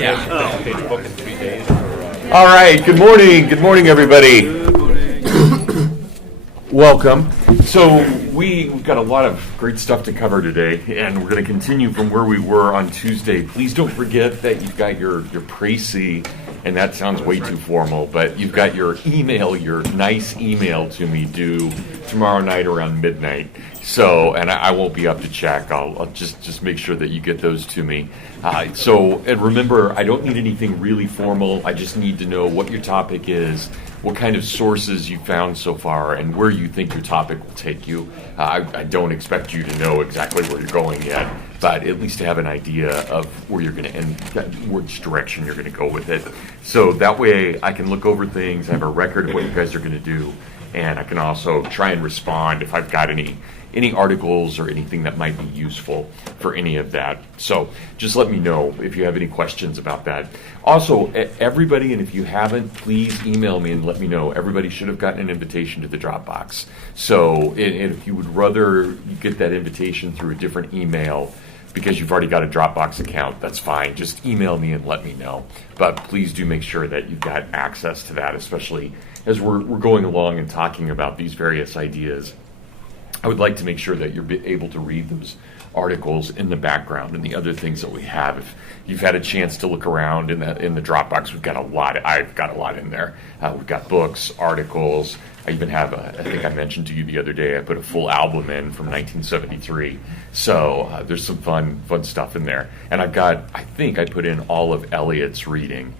Page book in 3 days. All right, good morning, everybody. Welcome. So we've got a lot of great stuff to cover today, and we're going to continue from where we were on Tuesday. Please don't forget that you've got your précis, and that sounds way too formal, but you've got your email, your nice email to me due tomorrow night around midnight. So, and I won't be up to check. I'll just make sure that you get those to me. And remember, I don't need anything really formal. I just need to know what your topic is, what kind of sources you found so far, and where you think your topic will take you. I don't expect you to know exactly where you're going yet, but at least to have an idea of where you're going to end, which direction you're going to go with it. So that way I can look over things, I have a record of what you guys are going to do, and I can also try and respond if I've got any articles or anything that might be useful for any of that. So just let me know if you have any questions about that. Also, everybody, and if you haven't, please email me and let me know. Everybody should have gotten an invitation to the Dropbox. So and if you would rather get that invitation through a different email because you've already got a Dropbox account, that's fine. Just email me and let me know. But please do make sure that you've got access to that, especially as we're going along and talking about these various ideas. I would like to make sure that you're able to read those articles in the background and the other things that we have. If you've had a chance to look around in the Dropbox, we've got a lot. I've got a lot in there. We've got books, articles. I even have I think I mentioned to you the other day, I put a full album in from 1973. So there's some fun stuff in there. And I think I put in all of Eliot's reading,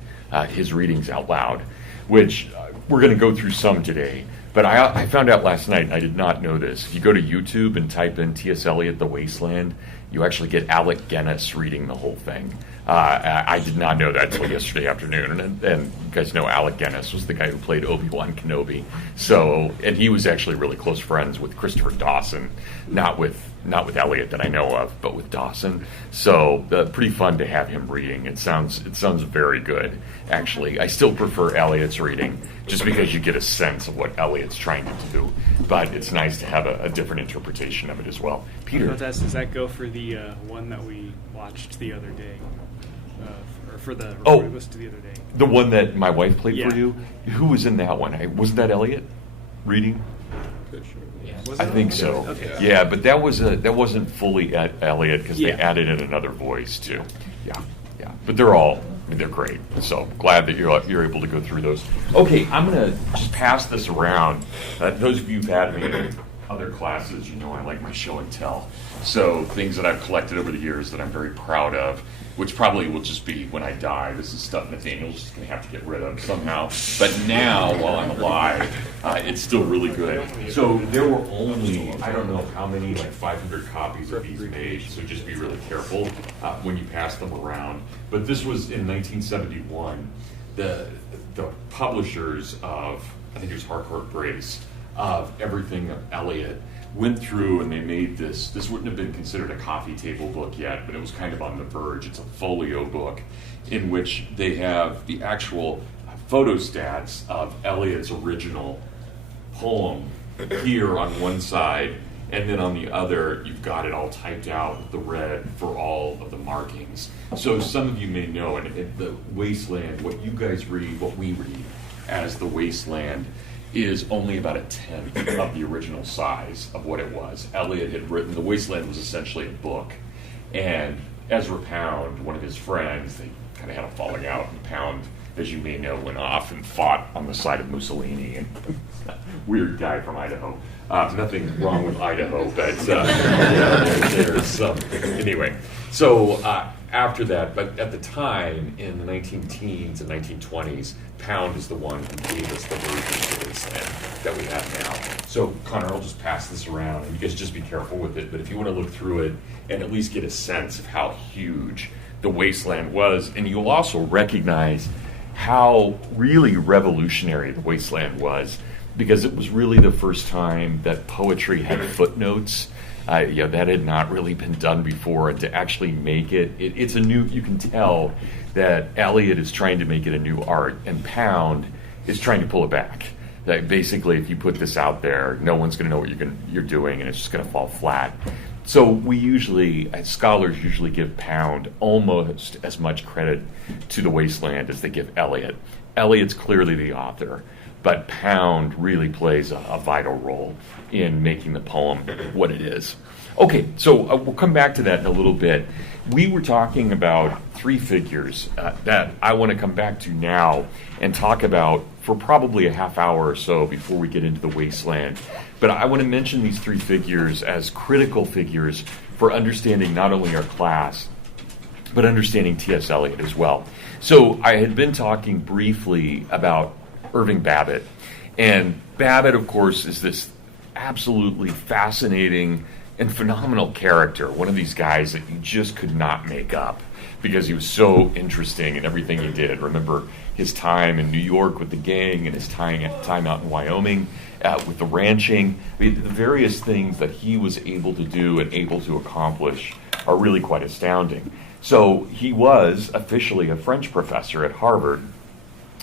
his readings out loud, which we're going to go through some today. But I found out last night, and I did not know this, if you go to YouTube and type in T.S. Eliot, The Wasteland, you actually get Alec Guinness reading the whole thing. I did not know that until yesterday afternoon, and you guys know Alec Guinness was the guy who played Obi-Wan Kenobi. So, and he was actually really close friends with Christopher Dawson, not with Eliot that I know of, but with Dawson. So pretty fun to have him reading. It sounds very good, actually. I still prefer Eliot's reading just because you get a sense of what Eliot's trying to do. But it's nice to have a different interpretation of it as well. Peter? Does that go for the one that we watched the other day? Or for the list the other day? The one that my wife played for you? Who was in that one? Wasn't that Eliot reading? I think so. Okay. Yeah, but that wasn't fully Eliot because they added in another voice too. Yeah. But they're great. So glad that you're able to go through those. Okay, I'm gonna just pass this around. Those of you who've had me in other classes, you know I like my show and tell. So things that I've collected over the years that I'm very proud of, which probably will just be when I die. This is stuff Nathaniel's just going to have to get rid of somehow. But now, while I'm alive, it's still really good. So there were only, I don't know how many, like 500 copies of these made, so just be really careful when you pass them around. But this was in 1971. The publishers of, I think it was Harcourt Brace, of everything of Eliot, went through and they made this wouldn't have been considered a coffee table book yet, but it was kind of on the verge. It's a folio book in which they have the actual photostats of Eliot's original poem here on one side, and then on the other you've got it all typed out with the red for all of the markings. So some of you may know, and the Wasteland, what you guys read, what we read as the Wasteland, is only about a tenth of the original size of what it was. Eliot had written, The Wasteland was essentially a book, and Ezra Pound, one of his friends, they kind of had a falling out, and Pound, as you may know, went off and fought on the side of Mussolini, and weird guy from Idaho. Nothing wrong with Idaho, but there's some. Anyway, so after that, but at the time, in the 19-teens and 1920s, Pound is the one who gave us the version of the Wasteland that we have now. So Connor, I'll just pass this around, and you guys just be careful with it, but if you want to look through it and at least get a sense of how huge the Wasteland was, and you'll also recognize how really revolutionary the Wasteland was, because it was really the first time that poetry had footnotes. That had not really been done before, and to actually make it's a new, you can tell that Eliot is trying to make it a new art, and Pound is trying to pull it back. That basically, if you put this out there, no one's going to know what you're doing, and it's just going to fall flat. So we usually, as scholars, usually give Pound almost as much credit to the Wasteland as they give Eliot. Eliot's clearly the author, but Pound really plays a vital role in making the poem what it is. Okay, so we'll come back to that in a little bit. We were talking about three figures that I want to come back to now and talk about for probably a half hour or so before we get into the Wasteland. But I want to mention these three figures as critical figures for understanding not only our class, but understanding T.S. Eliot as well. So I had been talking briefly about Irving Babbitt. And Babbitt, of course, is this absolutely fascinating and phenomenal character, one of these guys that you just could not make up because he was so interesting in everything he did. Remember his time in New York with the gang and his time out in Wyoming with the ranching. I mean, the various things that he was able to do and able to accomplish are really quite astounding. So he was officially a French professor at Harvard,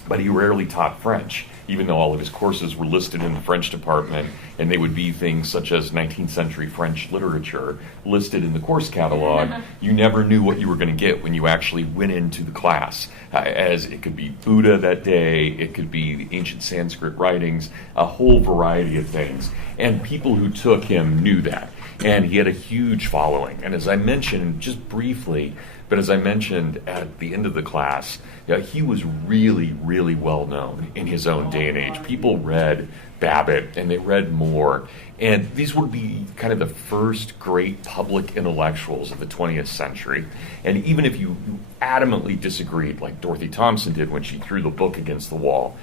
but he rarely taught French, even though all of his courses were listed in the French department, and they would be things such as 19th century French literature listed in the course catalog. You never knew what you were going to get when you actually went into the class, as it could be Buddha that day, it could be the ancient Sanskrit writings, a whole variety of things. And people who took him knew that. And he had a huge following. And as I mentioned, just briefly, but as I mentioned at the end of the class, he was really, really well known in his own day and age. People read Babbitt and they read Moore. And these would be kind of the first great public intellectuals of the 20th century. And even if you adamantly disagreed, like Dorothy Thompson did when she threw the book against the wall,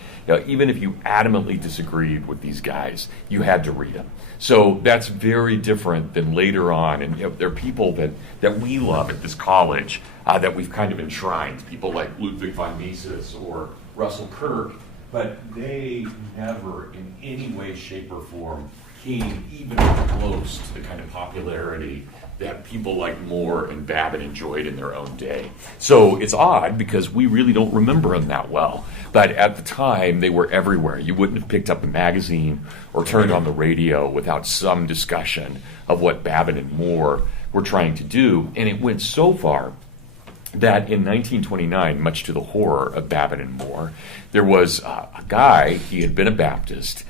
even if you adamantly disagreed with these guys, you had to read them. So that's very different than later on. And there are people that we love at this college that we've kind of enshrined, people like Ludwig von Mises or Russell Kirk, but they never in any way, shape, or form came even close to the kind of popularity that people like Moore and Babbitt enjoyed in their own day. So it's odd because we really don't remember them that well. But at the time, they were everywhere. You wouldn't have picked up a magazine or turned on the radio without some discussion of what Babbitt and Moore were trying to do. And it went so far that in 1929, much to the horror of Babbitt and Moore, there was a guy, he had been a Baptist,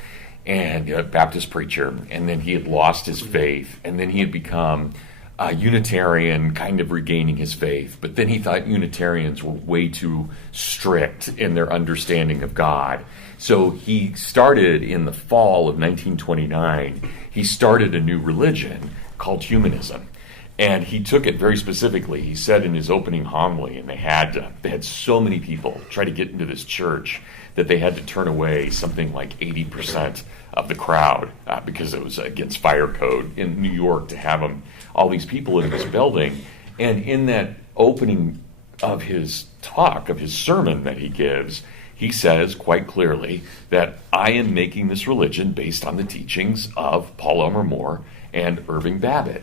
and a Baptist preacher, and then he had lost his faith, and then he had become a Unitarian, kind of regaining his faith, but then he thought Unitarians were way too strict in their understanding of God. So he started in the fall of 1929, he started a new religion called Humanism. And he took it very specifically. He said in his opening homily, and they had so many people try to get into this church that they had to turn away something like 80% of the crowd because it was against fire code in New York to have all these people in this building. And in that opening of his talk, of his sermon that he gives, he says quite clearly that I am making this religion based on the teachings of Paul Elmer Moore and Irving Babbitt.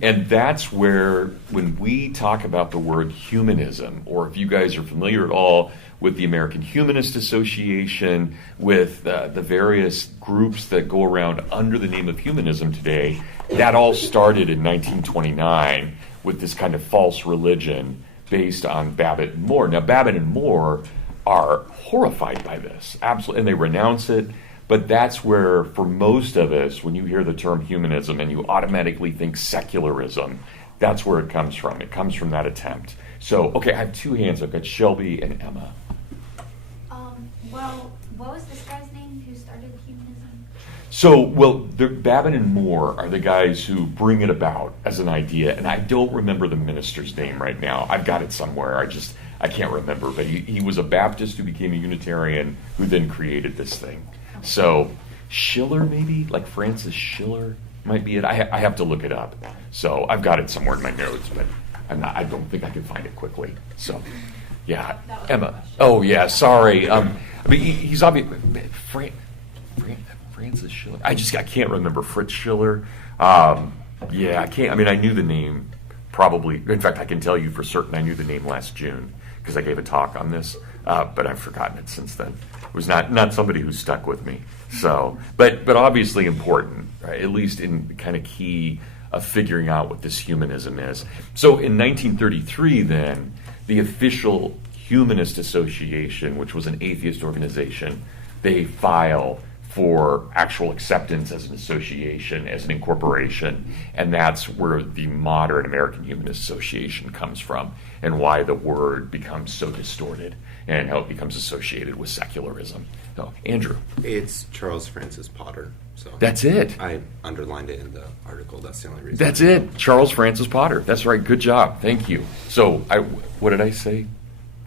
And that's where, when we talk about the word humanism, or if you guys are familiar at all with the American Humanist Association, with the various groups that go around under the name of humanism today, that all started in 1929 with this kind of false religion based on Babbitt and Moore. Now, Babbitt and Moore are horrified by this, absolutely, and they renounce it. But that's where, for most of us, when you hear the term humanism and you automatically think secularism, that's where it comes from. It comes from that attempt. So, okay, I have two hands. I've got Shelby and Emma. Well, what was this guy's name who started humanism? So, Babbitt and Moore are the guys who bring it about as an idea, and I don't remember the minister's name right now. I've got it somewhere. I can't remember, but he was a Baptist who became a Unitarian who then created this thing. So Schiller, maybe, like Francis Schiller might be it. I have to look it up. So I've got it somewhere in my notes, but I don't think I can find it quickly. So, yeah, Emma. Oh yeah, sorry. I mean, he's obviously Francis Schiller. I can't remember Fritz Schiller. Yeah, I can't. I mean, I knew the name probably. In fact, I can tell you for certain I knew the name last June because I gave a talk on this, but I've forgotten it since then. It was not somebody who stuck with me. So, but obviously important, right? At least in kind of key of figuring out what this humanism is. So in 1933 then, the official Humanist Association, which was an atheist organization, they file for actual acceptance as an association, as an incorporation, and that's where the modern American Humanist Association comes from, and why the word becomes so distorted, and how it becomes associated with secularism. So, Andrew. It's Charles Francis Potter. So That's it. I underlined it in the article. That's the only reason. That's it. Charles Francis Potter. That's right. Good job. Thank you. So, what did I say?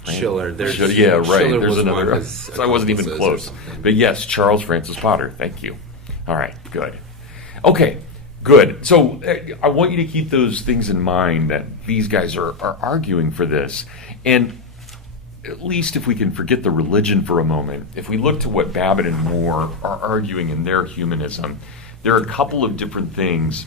Schiller. Yeah, right. Schiller There's was another. one of his So I wasn't even accomplices or close. something. But yes, Charles Francis Potter. Thank you. All right, good. Okay, good. So I want you to keep those things in mind, that these guys are arguing for this. And at least if we can forget the religion for a moment, if we look to what Babbitt and Moore are arguing in their humanism, there are a couple of different things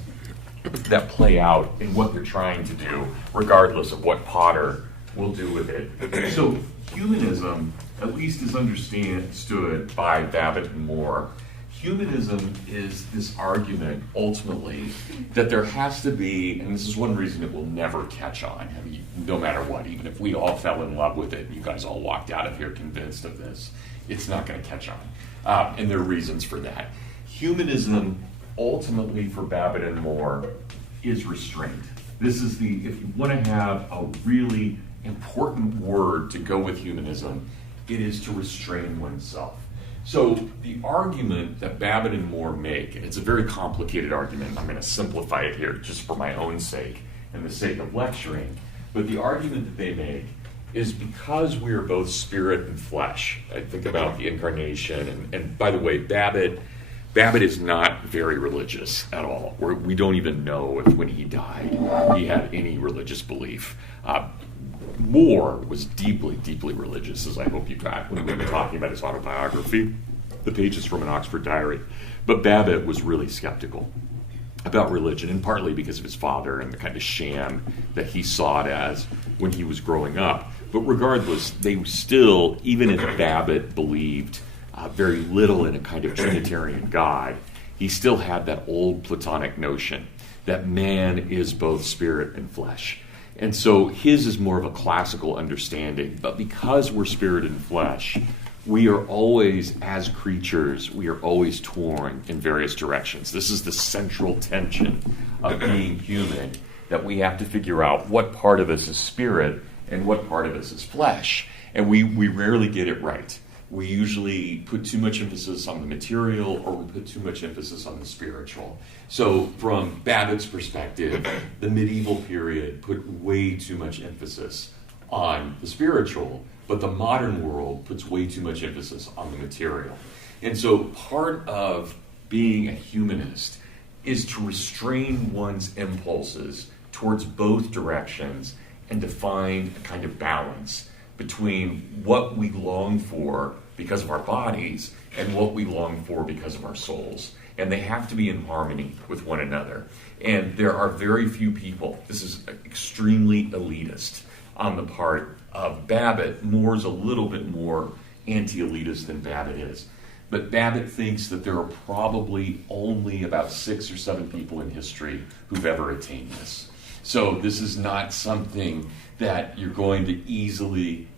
that play out in what they're trying to do, regardless of what Potter will do with it. So humanism, at least is understood by Babbitt and Moore, humanism is this argument, ultimately, that there has to be, and this is one reason it will never catch on, I mean, no matter what, even if we all fell in love with it, and you guys all walked out of here convinced of this, it's not going to catch on. And there are reasons for that. Humanism, ultimately for Babbitt and Moore, is restraint. This is if you want to have a really important word to go with humanism, it is to restrain oneself. So the argument that Babbitt and Moore make, and it's a very complicated argument, I'm going to simplify it here just for my own sake and the sake of lecturing, but the argument that they make is because we are both spirit and flesh. I think about the incarnation, and by the way, Babbitt is not very religious at all. We don't even know if when he died he had any religious belief. Moore was deeply, deeply religious, as I hope you got when we were talking about his autobiography, the pages from an Oxford diary. But Babbitt was really skeptical about religion, and partly because of his father and the kind of sham that he saw it as when he was growing up. But regardless, they still, even if Babbitt believed very little in a kind of Trinitarian God, he still had that old Platonic notion that man is both spirit and flesh. And so his is more of a classical understanding. But because we're spirit and flesh, we are always, as creatures, we are always torn in various directions. This is the central tension of being human, that we have to figure out what part of us is spirit and what part of us is flesh. And we rarely get it right. We usually put too much emphasis on the material, or we put too much emphasis on the spiritual. So from Babbitt's perspective, the medieval period put way too much emphasis on the spiritual, but the modern world puts way too much emphasis on the material. And so part of being a humanist is to restrain one's impulses towards both directions and to find a kind of balance between what we long for because of our bodies and what we long for because of our souls. And they have to be in harmony with one another. And there are very few people, this is extremely elitist on the part of Babbitt. Moore's a little bit more anti-elitist than Babbitt is. But Babbitt thinks that there are probably only about 6 or 7 people in history who've ever attained this. So this is not something that you're going to easily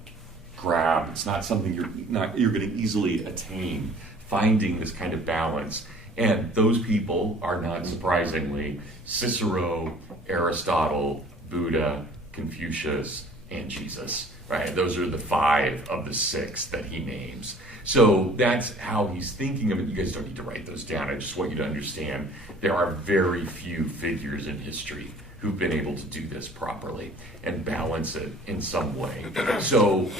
grab. It's not something you're going to easily attain, finding this kind of balance. And those people are, not surprisingly, Cicero, Aristotle, Buddha, Confucius, and Jesus. Right? Those are the 5 of the 6 that he names. So that's how he's thinking of it. You guys don't need to write those down. I just want you to understand there are very few figures in history who've been able to do this properly and balance it in some way. So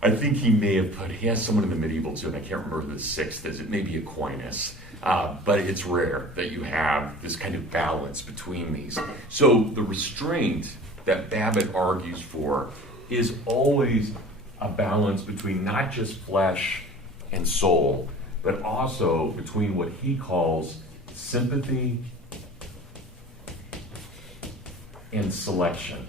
I think he has someone in the medieval too, and I can't remember who the 6th is. It may be Aquinas, but it's rare that you have this kind of balance between these. So the restraint that Babbitt argues for is always a balance between not just flesh and soul, but also between what he calls sympathy and selection.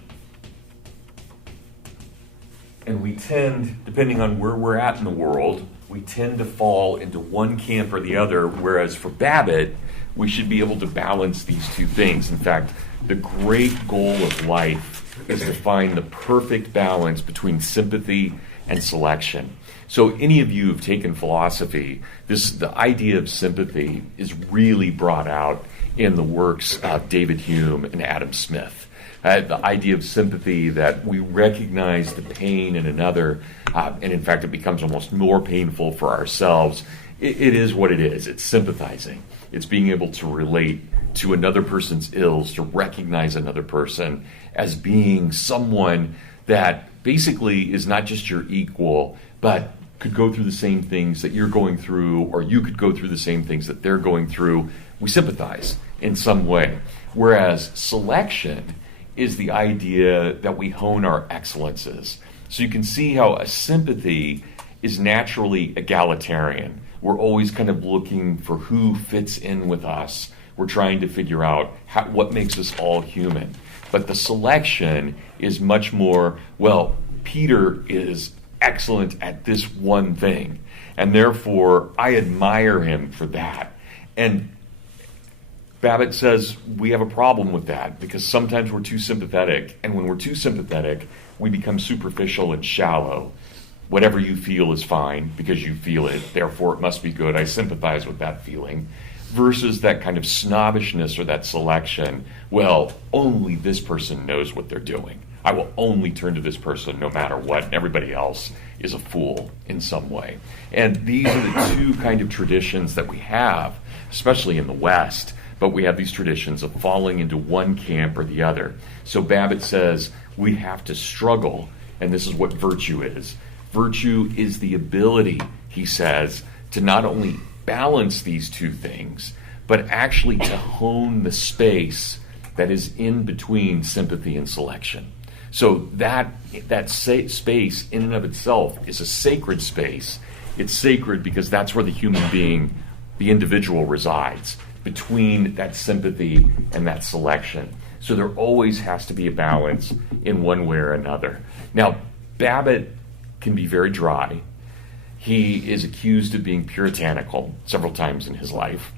And we tend, depending on where we're at in the world, we tend to fall into one camp or the other, whereas for Babbitt, we should be able to balance these two things. In fact, the great goal of life is to find the perfect balance between sympathy and selection. So any of you who've taken philosophy, the idea of sympathy is really brought out in the works of David Hume and Adam Smith. The idea of sympathy, that we recognize the pain in another, and in fact it becomes almost more painful for ourselves. It is what it is. It's sympathizing. It's being able to relate to another person's ills, to recognize another person as being someone that basically is not just your equal, but could go through the same things that you're going through, or you could go through the same things that they're going through. We sympathize in some way. Whereas selection is the idea that we hone our excellences. So you can see how a sympathy is naturally egalitarian. We're always kind of looking for who fits in with us. We're trying to figure out what makes us all human. But the selection is much more, well, Peter is excellent at this one thing, and therefore I admire him for that. And Babbitt says we have a problem with that because sometimes we're too sympathetic, and when we're too sympathetic, we become superficial and shallow. Whatever you feel is fine because you feel it, therefore it must be good. I sympathize with that feeling. Versus that kind of snobbishness or that selection, well, only this person knows what they're doing. I will only turn to this person no matter what, and everybody else is a fool in some way. And these are the two kind of traditions that we have, especially in the West, but we have these traditions of falling into one camp or the other. So Babbitt says we have to struggle, and this is what virtue is. Virtue is the ability, he says, to not only balance these two things, but actually to hone the space that is in between sympathy and selection. So that space in and of itself is a sacred space. It's sacred because that's where the human being, the individual, resides, between that sympathy and that selection. So there always has to be a balance in one way or another. Now, Babbitt can be very dry. He is accused of being puritanical several times in his life,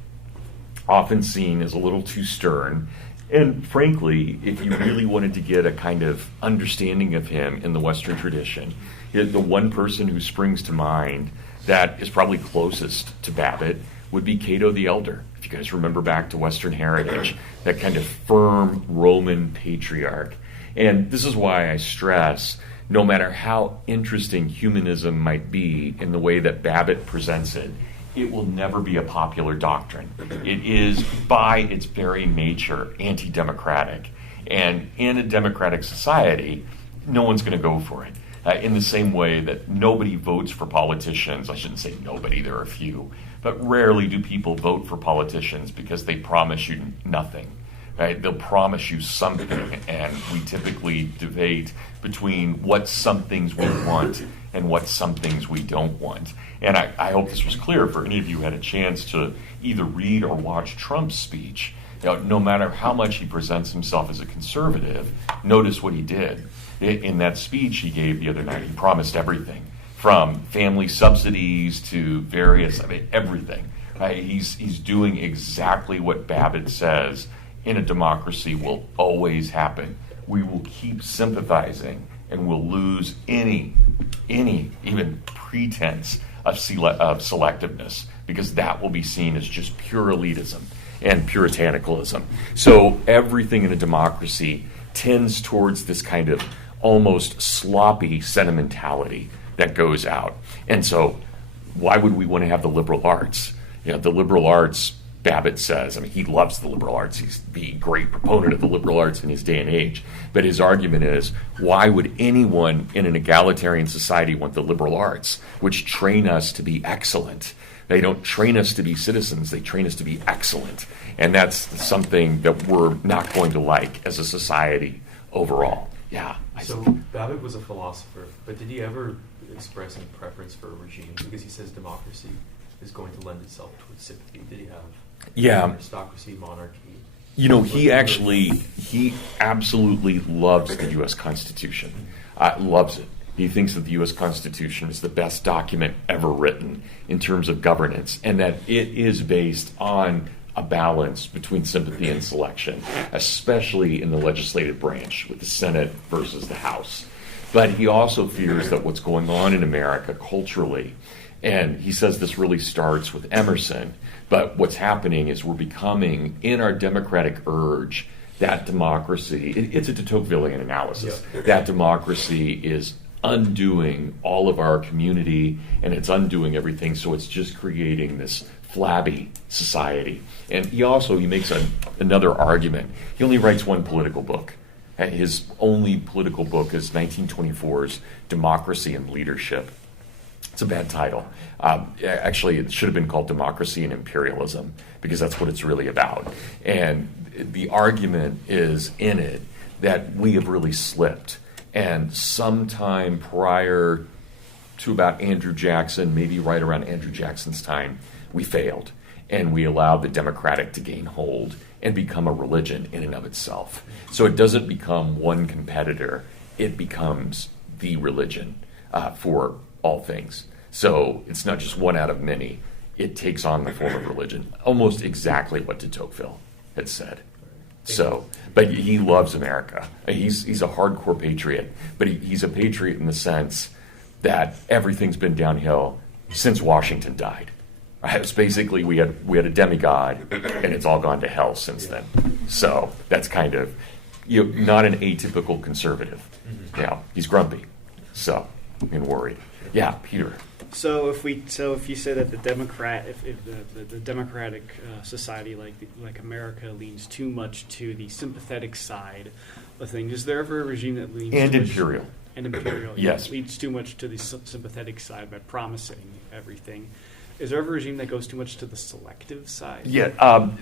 often seen as a little too stern. And frankly, if you really wanted to get a kind of understanding of him in the Western tradition, the one person who springs to mind that is probably closest to Babbitt would be Cato the Elder. If you guys remember back to Western heritage, that kind of firm Roman patriarch. And this is why I stress, no matter how interesting humanism might be in the way that Babbitt presents it, it will never be a popular doctrine. It is, by its very nature, anti-democratic. And in a democratic society, no one's going to go for it. In the same way that nobody votes for politicians. I shouldn't say nobody, there are a few. But rarely do people vote for politicians because they promise you nothing. Right? They'll promise you something, and we typically debate between what some things we want and what some things we don't want. And I hope this was clear for any of you who had a chance to either read or watch Trump's speech. No matter how much he presents himself as a conservative, notice what he did. In that speech he gave the other night, he promised everything, from family subsidies to various, everything. Right? He's doing exactly what Babbitt says in a democracy will always happen. We will keep sympathizing, and we'll lose any even pretense of selectiveness, because that will be seen as just pure elitism and puritanicalism. So everything in a democracy tends towards this kind of almost sloppy sentimentality that goes out. And so why would we want to have the liberal arts? The liberal arts, Babbitt says, he loves the liberal arts. He's the great proponent of the liberal arts in his day and age. But his argument is, why would anyone in an egalitarian society want the liberal arts, which train us to be excellent? They don't train us to be citizens. They train us to be excellent. And that's something that we're not going to like as a society overall. Yeah. So Babbitt was a philosopher, but did he ever express any preference for a regime? Because he says democracy is going to lend itself towards sympathy. Did he have aristocracy, monarchy? He absolutely loves the U.S. Constitution. Loves it. He thinks that the U.S. Constitution is the best document ever written in terms of governance, and that it is based on a balance between sympathy and selection, especially in the legislative branch with the Senate versus the House. But he also fears that what's going on in America culturally, and he says this really starts with Emerson, but what's happening is we're becoming, in our democratic urge, that democracy, it's a de Tocquevillian analysis, that democracy is undoing all of our community and it's undoing everything, so it's just creating this flabby society. And he makes another argument. He only writes one political book. And his only political book is 1924's Democracy and Leadership. It's a bad title. Actually, it should have been called Democracy and Imperialism, because that's what it's really about. And the argument is in it that we have really slipped. And sometime prior to about Andrew Jackson, maybe right around Andrew Jackson's time, we failed. And we allowed the democratic to gain hold and become a religion in and of itself. So it doesn't become one competitor, it becomes the religion for all things. So it's not just one out of many, it takes on the form of religion. Almost exactly what de Tocqueville had said. So, but he loves America. He's a hardcore patriot, but he's a patriot in the sense that everything's been downhill since Washington died. It's basically we had a demigod, and it's all gone to hell since then. So that's kind of not an atypical conservative. Yeah, he's grumpy, so and worried. Yeah, Peter. So if you say that the democratic society like America leans too much to the sympathetic side of things, is there ever a regime that leans imperial yes, leads too much to the sympathetic side by promising everything? Is there ever a regime that goes too much to the selective side? Yeah,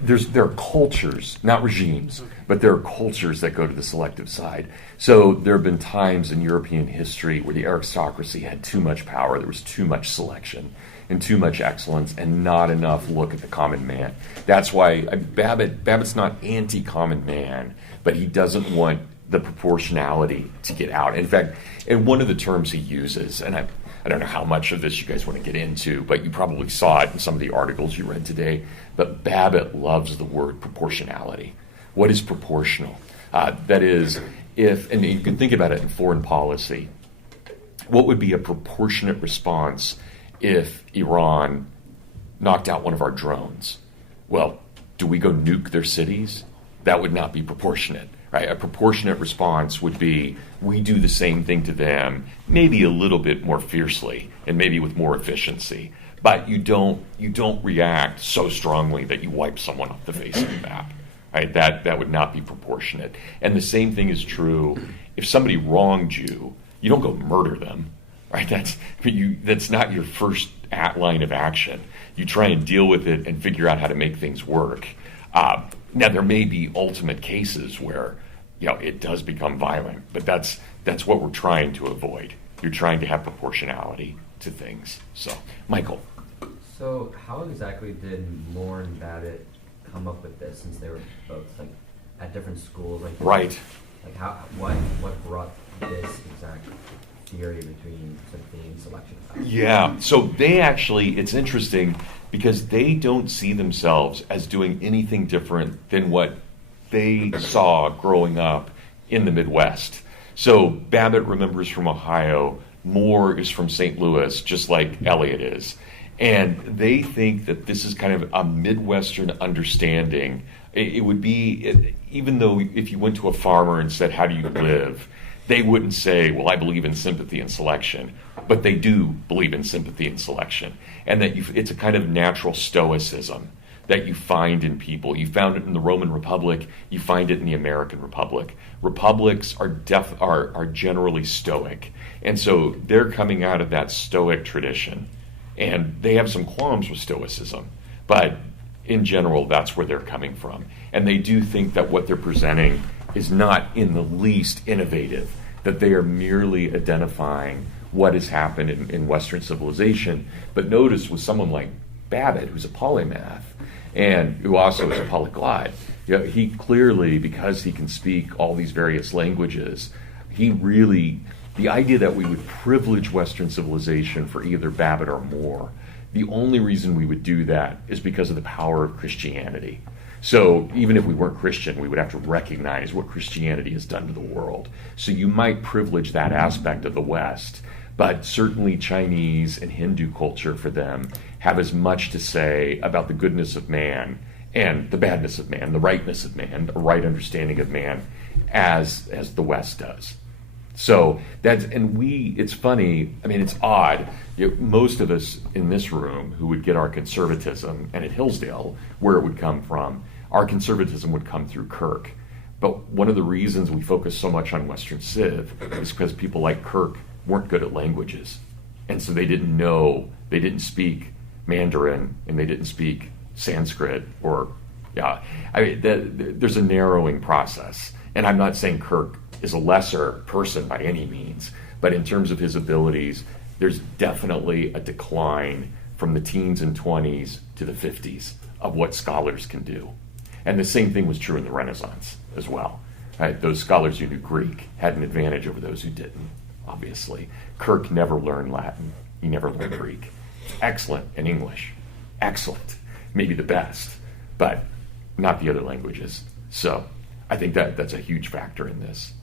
there are cultures, not regimes, but there are cultures that go to the selective side. So there have been times in European history where the aristocracy had too much power, there was too much selection and too much excellence and not enough look at the common man. That's why Babbitt's not anti-common man, but he doesn't want the proportionality to get out. In fact, and one of the terms he uses, and I don't know how much of this you guys want to get into, but you probably saw it in some of the articles you read today, but Babbitt loves the word proportionality. What is proportional? That is, and you can think about it in foreign policy, what would be a proportionate response if Iran knocked out one of our drones? Well, do we go nuke their cities? That would not be proportionate. Right? A proportionate response would be we do the same thing to them, maybe a little bit more fiercely and maybe with more efficiency, but you don't react so strongly that you wipe someone off the face of the map. Right? That would not be proportionate. And the same thing is true if somebody wronged you, you don't go murder them. Right? That's not your first line of action. You try and deal with it and figure out how to make things work. Now there may be ultimate cases where it does become violent, but that's what we're trying to avoid. You're trying to have proportionality to things. So, Michael. So how exactly did Moore and Babbitt come up with this, since they were both at different schools? Right. What brought this exact theory between sympathy and selection? Yeah. So they actually, it's interesting because they don't see themselves as doing anything different than what they saw growing up in the Midwest. So Babbitt remembers from Ohio, Moore is from St. Louis, just like Eliot is. And they think that this is kind of a Midwestern understanding. It would be, even though if you went to a farmer and said, how do you live? They wouldn't say, well, I believe in sympathy and selection. But they do believe in sympathy and selection. And that it's a kind of natural stoicism that you find in people. You found it in the Roman Republic. You find it in the American Republic. Republics are generally stoic. And so they're coming out of that stoic tradition. And they have some qualms with stoicism. But in general, that's where they're coming from. And they do think that what they're presenting is not in the least innovative, that they are merely identifying what has happened in Western civilization. But notice with someone like Babbitt, who's a polymath, and who also is a polyglot, he clearly, because he can speak all these various languages, the idea that we would privilege Western civilization for either Babbitt or Moore The only reason we would do that is because of the power of Christianity. So even if we weren't Christian, we would have to recognize what Christianity has done to the world. So you might privilege that aspect of the West, but certainly Chinese and Hindu culture for them have as much to say about the goodness of man and the badness of man, the rightness of man, a right understanding of man, as the West does. So it's funny, I mean, it's odd. Most of us in this room who would get our conservatism, and at Hillsdale, where it would come from, our conservatism would come through Kirk. But one of the reasons we focus so much on Western Civ is because people like Kirk weren't good at languages. And so they didn't speak Mandarin, and they didn't speak Sanskrit, there's a narrowing process. And I'm not saying Kirk is a lesser person by any means, but in terms of his abilities, there's definitely a decline from the teens and 20s to the 50s of what scholars can do. And the same thing was true in the Renaissance as well. Right? Those scholars who knew Greek had an advantage over those who didn't, obviously. Kirk never learned Latin. He never learned Greek. Excellent in English. Excellent. Maybe the best, but not the other languages. So I think that's a huge factor in this,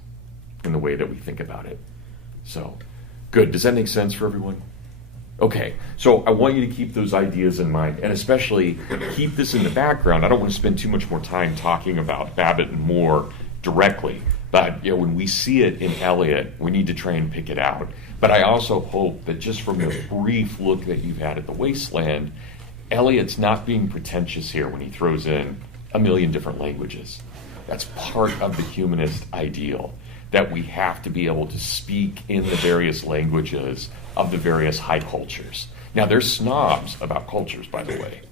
in the way that we think about it. So, good. Does that make sense for everyone? Okay, so I want you to keep those ideas in mind, and especially keep this in the background. I don't want to spend too much more time talking about Babbitt and Moore directly, but when we see it in Eliot, we need to try and pick it out. But I also hope that just from the brief look that you've had at the Wasteland, Eliot's not being pretentious here when he throws in a million different languages. That's part of the humanist ideal, that we have to be able to speak in the various languages of the various high cultures. Now, there's snobs about cultures, by the way.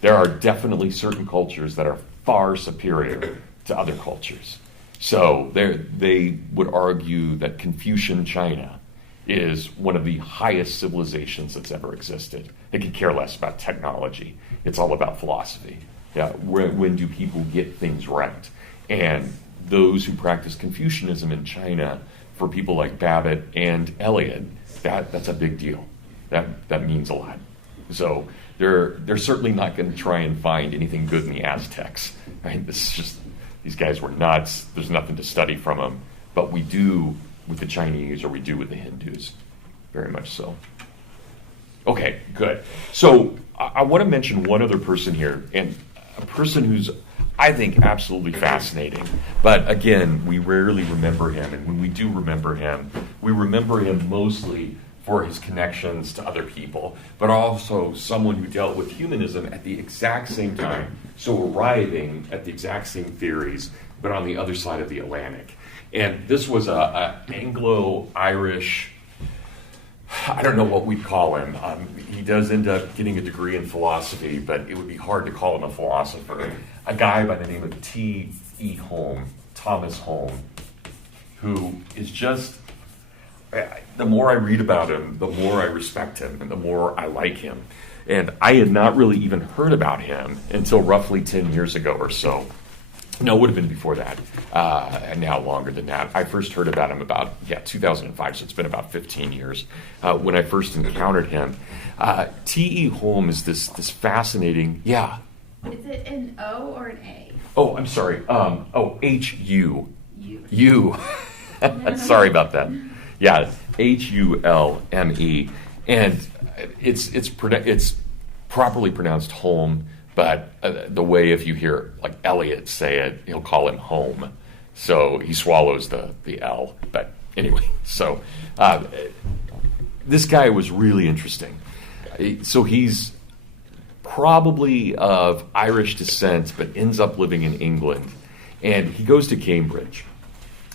There are definitely certain cultures that are far superior to other cultures. So they would argue that Confucian China is one of the highest civilizations that's ever existed. They could care less about technology. It's all about philosophy. Yeah, when do people get things right? And those who practice Confucianism in China, for people like Babbitt and Eliot, that's a big deal. That means a lot. So they're certainly not going to try and find anything good in the Aztecs. Right? This is just, these guys were nuts. There's nothing to study from them. But we do with the Chinese, or we do with the Hindus. Very much so. Okay, good. So I want to mention one other person here, and a person who's, I think, absolutely fascinating. But again, we rarely remember him, and when we do remember him, we remember him mostly for his connections to other people, but also someone who dealt with humanism at the exact same time, so arriving at the exact same theories, but on the other side of the Atlantic. And this was a Anglo-Irish, I don't know what we'd call him. He does end up getting a degree in philosophy, but it would be hard to call him a philosopher. A guy by the name of T.E. Hulme, Thomas Hulme, who is just, the more I read about him, the more I respect him, and the more I like him. And I had not really even heard about him until roughly 10 years ago or so. No, it would have been before that, and now longer than that. I first heard about him about 2005, so it's been about 15 years when I first encountered him. T.E. Hulme is this fascinating, Is it an O or an A? Oh, I'm sorry. H-U. U. Sorry about that. Yeah, Hulme, and it's properly pronounced Hulme. But the way, if you hear like Eliot say it, he'll call him home. So he swallows the L. But anyway, so this guy was really interesting. So he's probably of Irish descent, but ends up living in England. And he goes to Cambridge.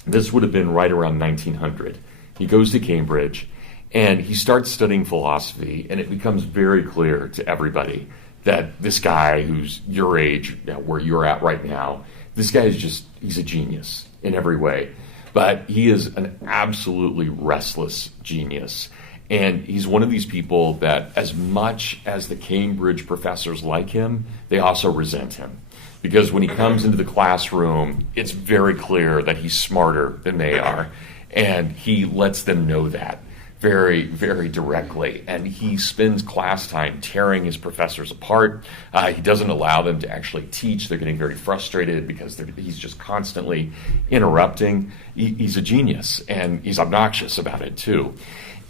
This would have been right around 1900. He goes to Cambridge, and he starts studying philosophy, and it becomes very clear to everybody that this guy who's your age, where you're at right now, this guy is he's a genius in every way. But he is an absolutely restless genius. And he's one of these people that, as much as the Cambridge professors like him, they also resent him. Because when he comes into the classroom, it's very clear that he's smarter than they are. And he lets them know that. very, very directly. And he spends class time tearing his professors apart. He doesn't allow them to actually teach. They're getting very frustrated because he's just constantly interrupting. He's a genius, and he's obnoxious about it too.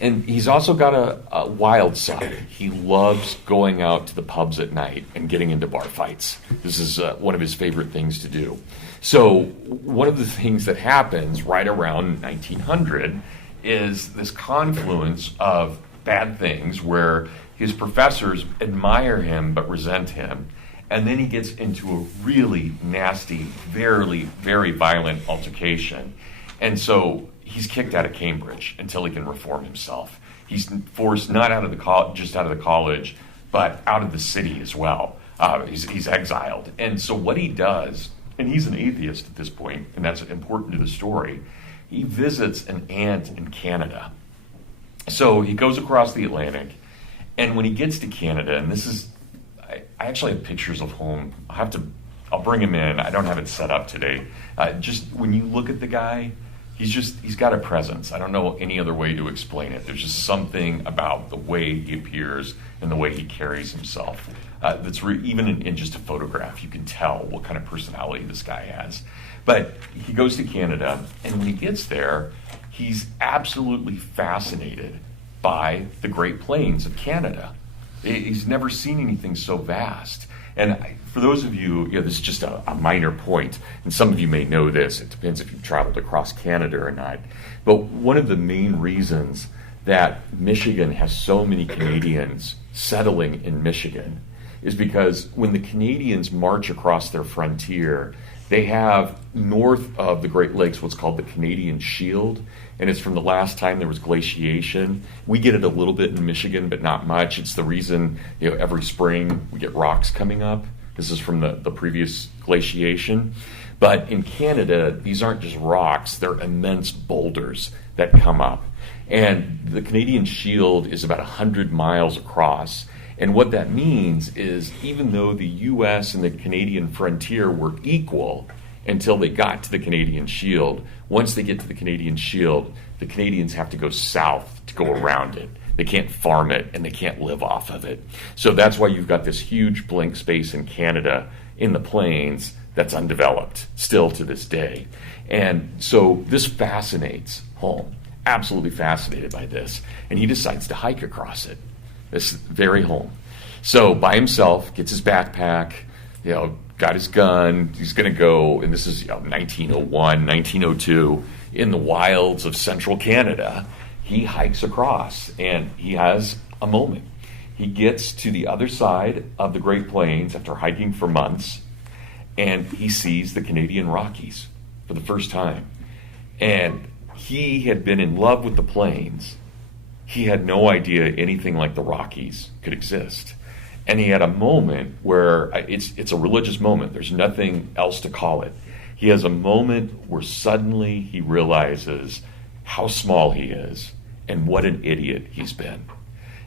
And he's also got a wild side. He loves going out to the pubs at night and getting into bar fights. This is one of his favorite things to do. So one of the things that happens right around 1900 is this confluence of bad things where his professors admire him but resent him. And then he gets into a really nasty, very, very violent altercation. And so he's kicked out of Cambridge until he can reform himself. He's forced not out of just out of the college, but out of the city as well. He's exiled. And so what he does, and he's an atheist at this point, and that's important to the story, he visits an aunt in Canada. So he goes across the Atlantic, and when he gets to Canada, and this is, I actually have pictures of Hulme. I'll bring him in. I don't have it set up today. Just when you look at the guy, he's got a presence. I don't know any other way to explain it. There's just something about the way he appears and the way he carries himself. That's even in just a photograph, you can tell what kind of personality this guy has. But he goes to Canada, and when he gets there, he's absolutely fascinated by the Great Plains of Canada. He's never seen anything so vast. And for those of you, this is just a minor point, and some of you may know this. It depends if you've traveled across Canada or not. But one of the main reasons that Michigan has so many Canadians settling in Michigan is because when the Canadians march across their frontier, they have north of the Great Lakes what's called the Canadian Shield, and it's from the last time there was glaciation. We get it a little bit in Michigan, but not much. It's the reason every spring we get rocks coming up. This is from the previous glaciation. But in Canada, these aren't just rocks, they're immense boulders that come up. And the Canadian Shield is about 100 miles across. And what that means is even though the U.S. and the Canadian frontier were equal until they got to the Canadian Shield, once they get to the Canadian Shield, the Canadians have to go south to go around it. They can't farm it, and they can't live off of it. So that's why you've got this huge blank space in Canada in the plains that's undeveloped still to this day. And so this fascinates Hulme, absolutely fascinated by this. And he decides to hike across it. This is very Hulme. So by himself, gets his backpack, got his gun, he's going to go, and this is 1901, 1902, in the wilds of central Canada. He hikes across, and he has a moment. He gets to the other side of the Great Plains after hiking for months, and he sees the Canadian Rockies for the first time. And he had been in love with the plains. He had no idea anything like the Rockies could exist. And he had a moment where it's a religious moment. There's nothing else to call it. He has a moment where suddenly he realizes how small he is and what an idiot he's been.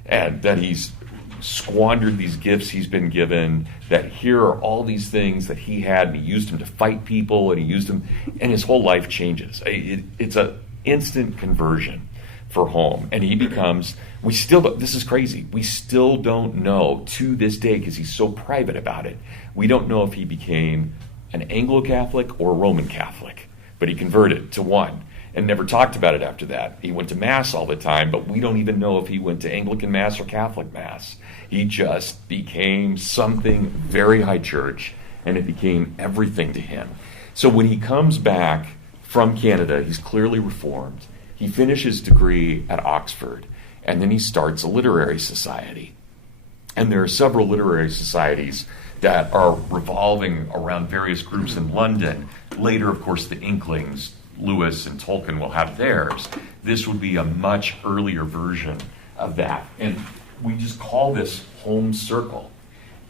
And that he's squandered these gifts he's been given, that here are all these things that he had, and he used them to fight people, and he used them, and his whole life changes. It's an instant conversion for Hulme, and he becomes, this is crazy, we still don't know to this day, because he's so private about it, we don't know if he became an Anglo-Catholic or Roman Catholic, but he converted to one, and never talked about it after that. He went to Mass all the time, but we don't even know if he went to Anglican Mass or Catholic Mass. He just became something very high church, and it became everything to him. So when he comes back from Canada, he's clearly reformed. He finishes his degree at Oxford, and then he starts a literary society. And there are several literary societies that are revolving around various groups in London. Later, of course, the Inklings, Lewis and Tolkien, will have theirs. This would be a much earlier version of that. And we just call this Hulme Circle.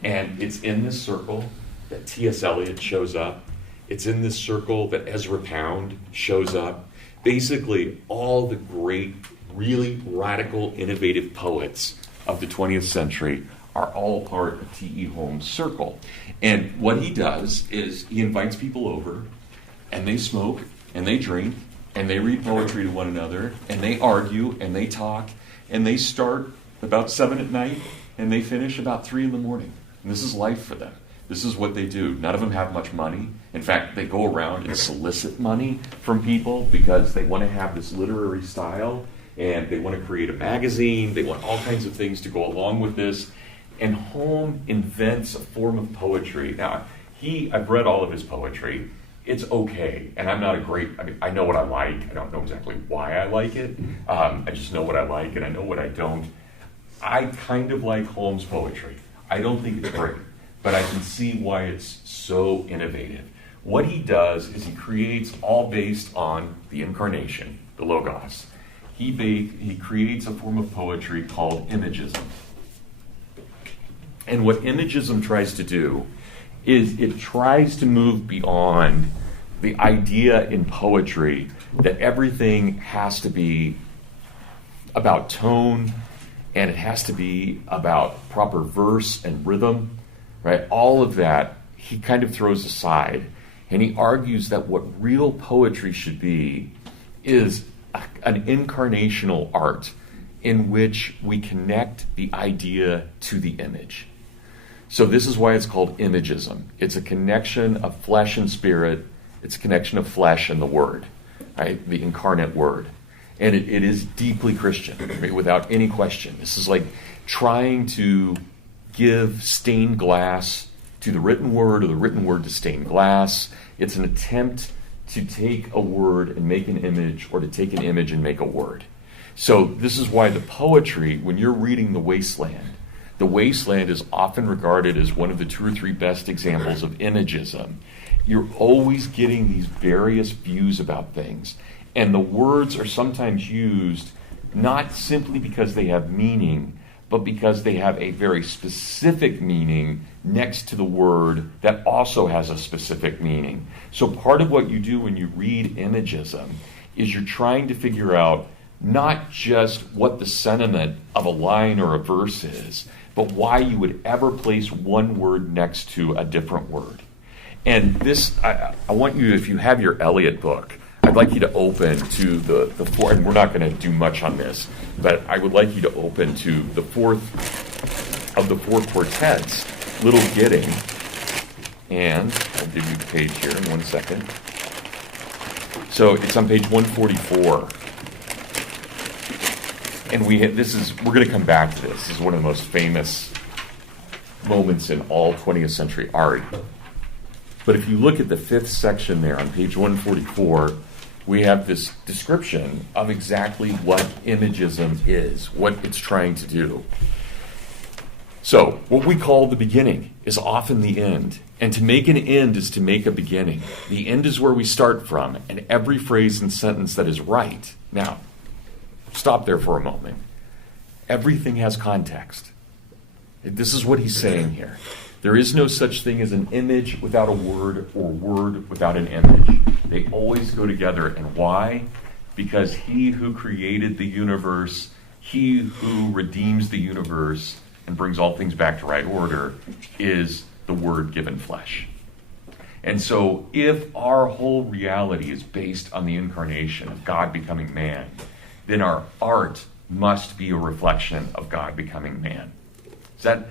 And it's in this circle that T.S. Eliot shows up. It's in this circle that Ezra Pound shows up. Basically, all the great, really radical, innovative poets of the 20th century are all part of T.E. Hulme's circle. And what he does is he invites people over, and they smoke, and they drink, and they read poetry to one another, and they argue, and they talk, and they start about 7 at night, and they finish about 3 in the morning. And this is life for them. This is what they do. None of them have much money. In fact, they go around and solicit money from people because they want to have this literary style, and they want to create a magazine. They want all kinds of things to go along with this. And Hulme invents a form of poetry. Now, I've read all of his poetry. It's okay, and I know what I like. I don't know exactly why I like it. I just know what I like, and I know what I don't. I kind of like Hulme's poetry. I don't think it's great, but I can see why it's so innovative. What he does is he creates, all based on the Incarnation, the Logos. He creates a form of poetry called Imagism. And what Imagism tries to do is it tries to move beyond the idea in poetry that everything has to be about tone, and it has to be about proper verse and rhythm, right? All of that he kind of throws aside, and he argues that what real poetry should be is an incarnational art in which we connect the idea to the image. So this is why it's called Imagism. It's a connection of flesh and spirit. It's a connection of flesh and the Word, right? The incarnate Word. And it is deeply Christian, right? Without any question. This is like trying to give stained glass to the written Word, or the written Word to stained glass. It's an attempt to take a word and make an image, or to take an image and make a word. So this is why the poetry, when you're reading the Wasteland is often regarded as one of the 2 or 3 best examples of imagism. You're always getting these various views about things, and the words are sometimes used not simply because they have meaning, but because they have a very specific meaning next to the word that also has a specific meaning. So part of what you do when you read Imagism is you're trying to figure out not just what the sentiment of a line or a verse is, but why you would ever place one word next to a different word. And this, I want you, if you have your Eliot book, I'd like you to open to the four, and we're not going to do much on this, but I would like you to open to the 4th of the 4 quartets, Little Gidding, and I'll give you the page here in 1 second. So it's on page 144. And we're going to come back to this. This is one of the most famous moments in all 20th century art. But if you look at the 5th section there on page 144, we have this description of exactly what Imagism is, what it's trying to do. So, what we call the beginning is often the end. And to make an end is to make a beginning. The end is where we start from, and every phrase and sentence that is right. Now, stop there for a moment. Everything has context. This is what he's saying here. There is no such thing as an image without a word, or word without an image. They always go together. And why? Because he who created the universe, he who redeems the universe and brings all things back to right order, is the Word given flesh. And so if our whole reality is based on the incarnation of God becoming man, then our art must be a reflection of God becoming man. Does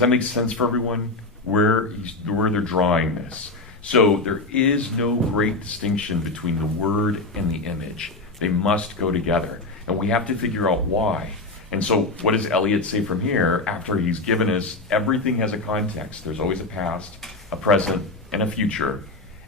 that make sense for everyone? Where they're drawing this. So there is no great distinction between the word and the image. They must go together. And we have to figure out why. And so what does Eliot say from here after he's given us everything has a context? There's always a past, a present, and a future.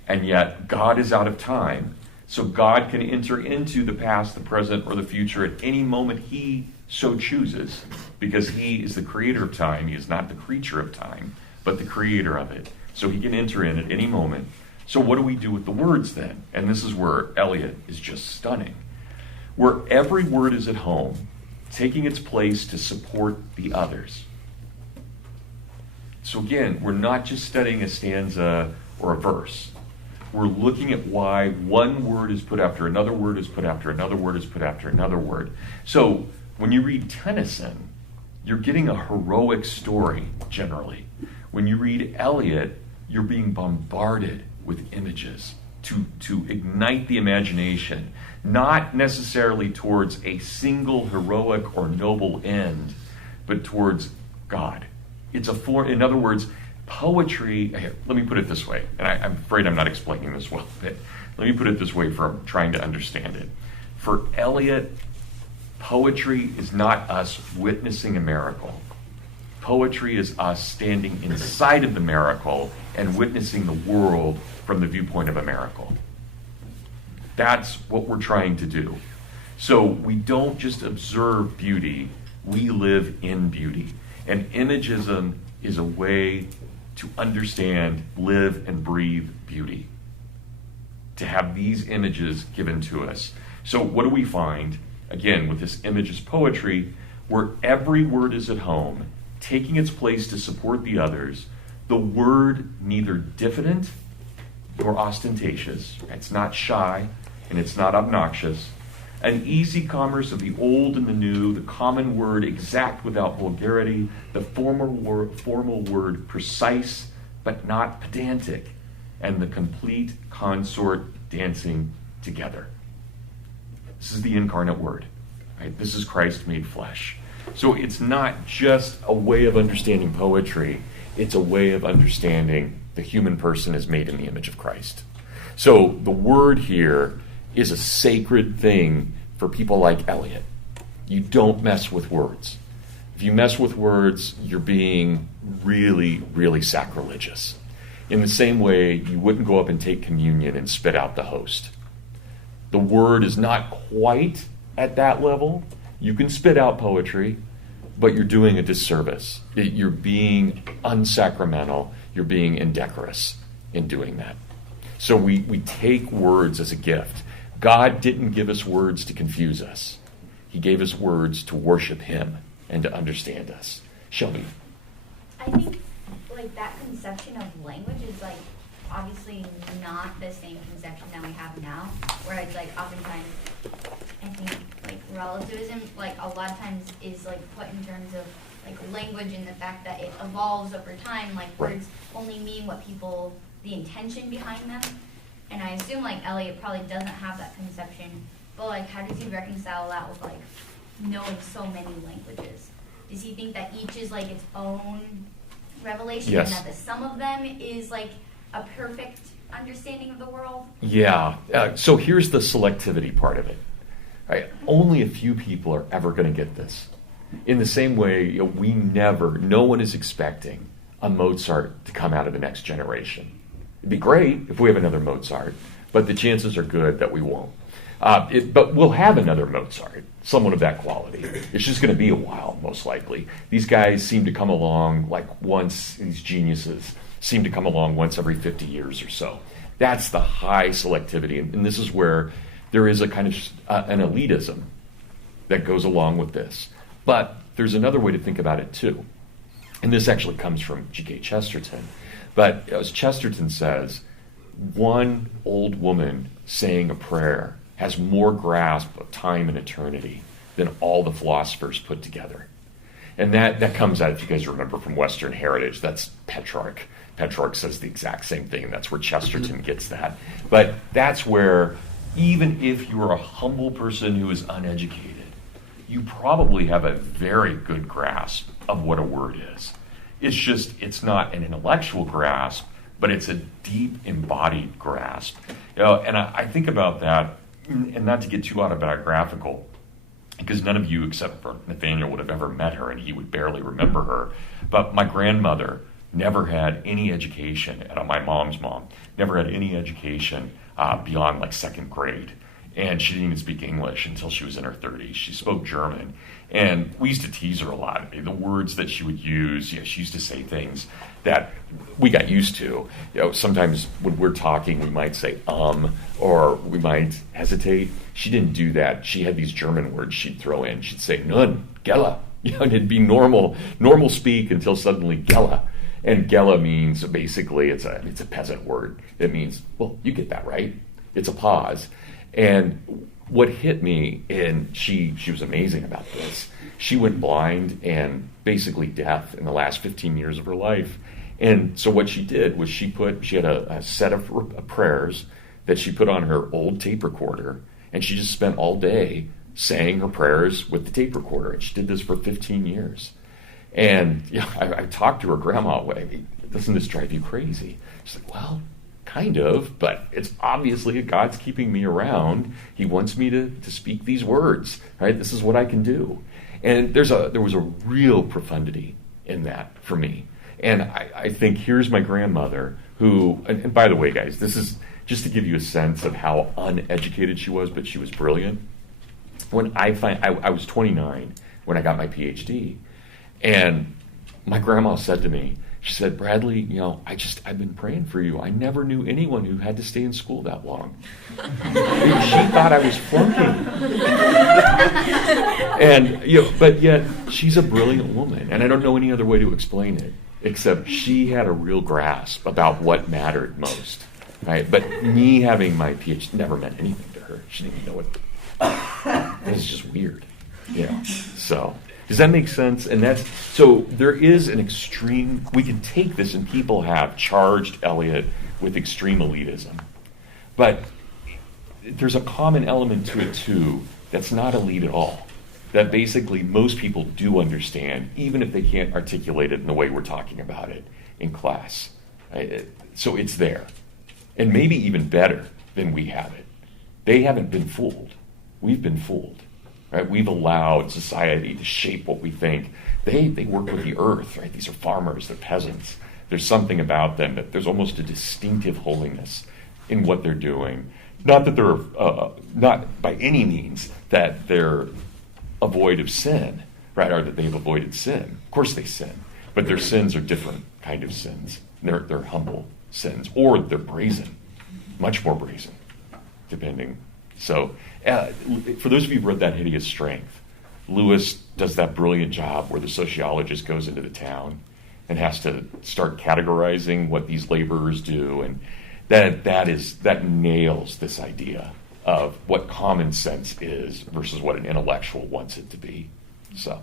And yet God is out of time. So God can enter into the past, the present, or the future at any moment he so chooses, because he is the creator of time. He is not the creature of time, but the creator of it. So he can enter in at any moment. So what do we do with the words then? And this is where Eliot is just stunning. Where every word is at home, taking its place to support the others. So again, we're not just studying a stanza or a verse. We're looking at why one word is put after another word is put after another word is put after another word. So when you read Tennyson, you're getting a heroic story, generally. When you read Eliot, you're being bombarded with images. to ignite the imagination, not necessarily towards a single heroic or noble end, but towards God. It's a form, in other words, poetry, here, let me put it this way, and I'm afraid I'm not explaining this well, but let me put it this way for trying to understand it. For Eliot, poetry is not us witnessing a miracle. Poetry is us standing inside of the miracle and witnessing the world from the viewpoint of a miracle. That's what we're trying to do. So we don't just observe beauty, we live in beauty. And imagism is a way to understand, live, and breathe beauty. To have these images given to us. So what do we find, again, with this imagist poetry, where every word is at home, taking its place to support the others, the word neither diffident nor ostentatious, it's not shy, and it's not obnoxious, an easy commerce of the old and the new, the common word exact without vulgarity, the formal word precise but not pedantic, and the complete consort dancing together. This is the incarnate word. Right? This is Christ made flesh. So it's not just a way of understanding poetry, it's a way of understanding the human person is made in the image of Christ. So the word here is a sacred thing for people like Eliot. You don't mess with words. If you mess with words, you're being really, really sacrilegious. In the same way, you wouldn't go up and take communion and spit out the host. The word is not quite at that level. You can spit out poetry, but you're doing a disservice. You're being unsacramental. You're being indecorous in doing that. So we take words as a gift. God didn't give us words to confuse us. He gave us words to worship him and to understand us. Shelby. I think like that conception of language is like obviously not the same conception that we have now, where it's like oftentimes I think like relativism like a lot of times is like put in terms of like language and the fact that it evolves over time. Like words only mean what people, the intention behind them. And I assume like Eliot probably doesn't have that conception, but like how does he reconcile that with like knowing so many languages? Does he think that each is like its own revelation and that the sum of them is like a perfect understanding of the world? Yeah. So here's the selectivity part of it. Right? Only a few people are ever going to get this. In the same way, no one is expecting a Mozart to come out of the next generation. It'd be great if we have another Mozart, but the chances are good that we won't. But we'll have another Mozart, someone of that quality. It's just going to be a while, most likely. These guys seem to come along like once, these geniuses seem to come along once every 50 years or so. That's the high selectivity, and this is where there is a kind of an elitism that goes along with this. But there's another way to think about it too. And this actually comes from G.K. Chesterton. But as Chesterton says, one old woman saying a prayer has more grasp of time and eternity than all the philosophers put together. And that comes out, if you guys remember from Western Heritage, that's Petrarch. Petrarch says the exact same thing, and that's where Chesterton gets that. But that's where, even if you're a humble person who is uneducated, you probably have a very good grasp of what a word is. It's not an intellectual grasp, but it's a deep embodied grasp. And I think about that, and not to get too autobiographical, because none of you except for Nathaniel would have ever met her, and he would barely remember her. But my grandmother never had any education, and my mom's mom never had any education beyond like second grade. And she didn't even speak English until she was in her 30s. She spoke German. And we used to tease her a lot. The words that she would use, she used to say things that we got used to. Sometimes when we're talking, we might say, or we might hesitate. She didn't do that. She had these German words she'd throw in. She'd say, nun, gella. And it'd be normal speak until suddenly gella. And gella means, basically, it's a peasant word. It means, well, you get that, right? It's a pause. And what hit me, and she was amazing about this, she went blind and basically deaf in the last 15 years of her life. And so what she did was she had a set of prayers that she put on her old tape recorder, and she just spent all day saying her prayers with the tape recorder. And she did this for 15 years. And I talked to her grandma, doesn't this drive you crazy? She's like, well, kind of, but it's obviously God's keeping me around. He wants me to speak these words, right? This is what I can do. And there was a real profundity in that for me. And I think here's my grandmother who, and by the way, guys, this is just to give you a sense of how uneducated she was, but she was brilliant. When I was 29 when I got my PhD, and my grandma said to me, she said, Bradley, I've been praying for you. I never knew anyone who had to stay in school that long. She thought I was flunking. And, but yet she's a brilliant woman. And I don't know any other way to explain it, except she had a real grasp about what mattered most, right? But me having my PhD never meant anything to her. She didn't even know what, it was just weird, so. Does that make sense? And so there is an extreme, we can take this, and people have charged Eliot with extreme elitism. But there's a common element to it too that's not elite at all. That basically most people do understand, even if they can't articulate it in the way we're talking about it in class. So it's there. And maybe even better than we have it. They haven't been fooled. We've been fooled. Right? We've allowed society to shape what we think. They work with the earth, right? These are farmers, they're peasants. There's something about them that there's almost a distinctive holiness in what they're doing. Not that they're, not by any means that they're avoid of sin, right? Or that they've avoided sin. Of course they sin, but their sins are different kind of sins. They're humble sins, or they're brazen, much more brazen, depending. So, for those of you who've read That Hideous Strength, Lewis does that brilliant job where the sociologist goes into the town and has to start categorizing what these laborers do, and that nails this idea of what common sense is versus what an intellectual wants it to be. So,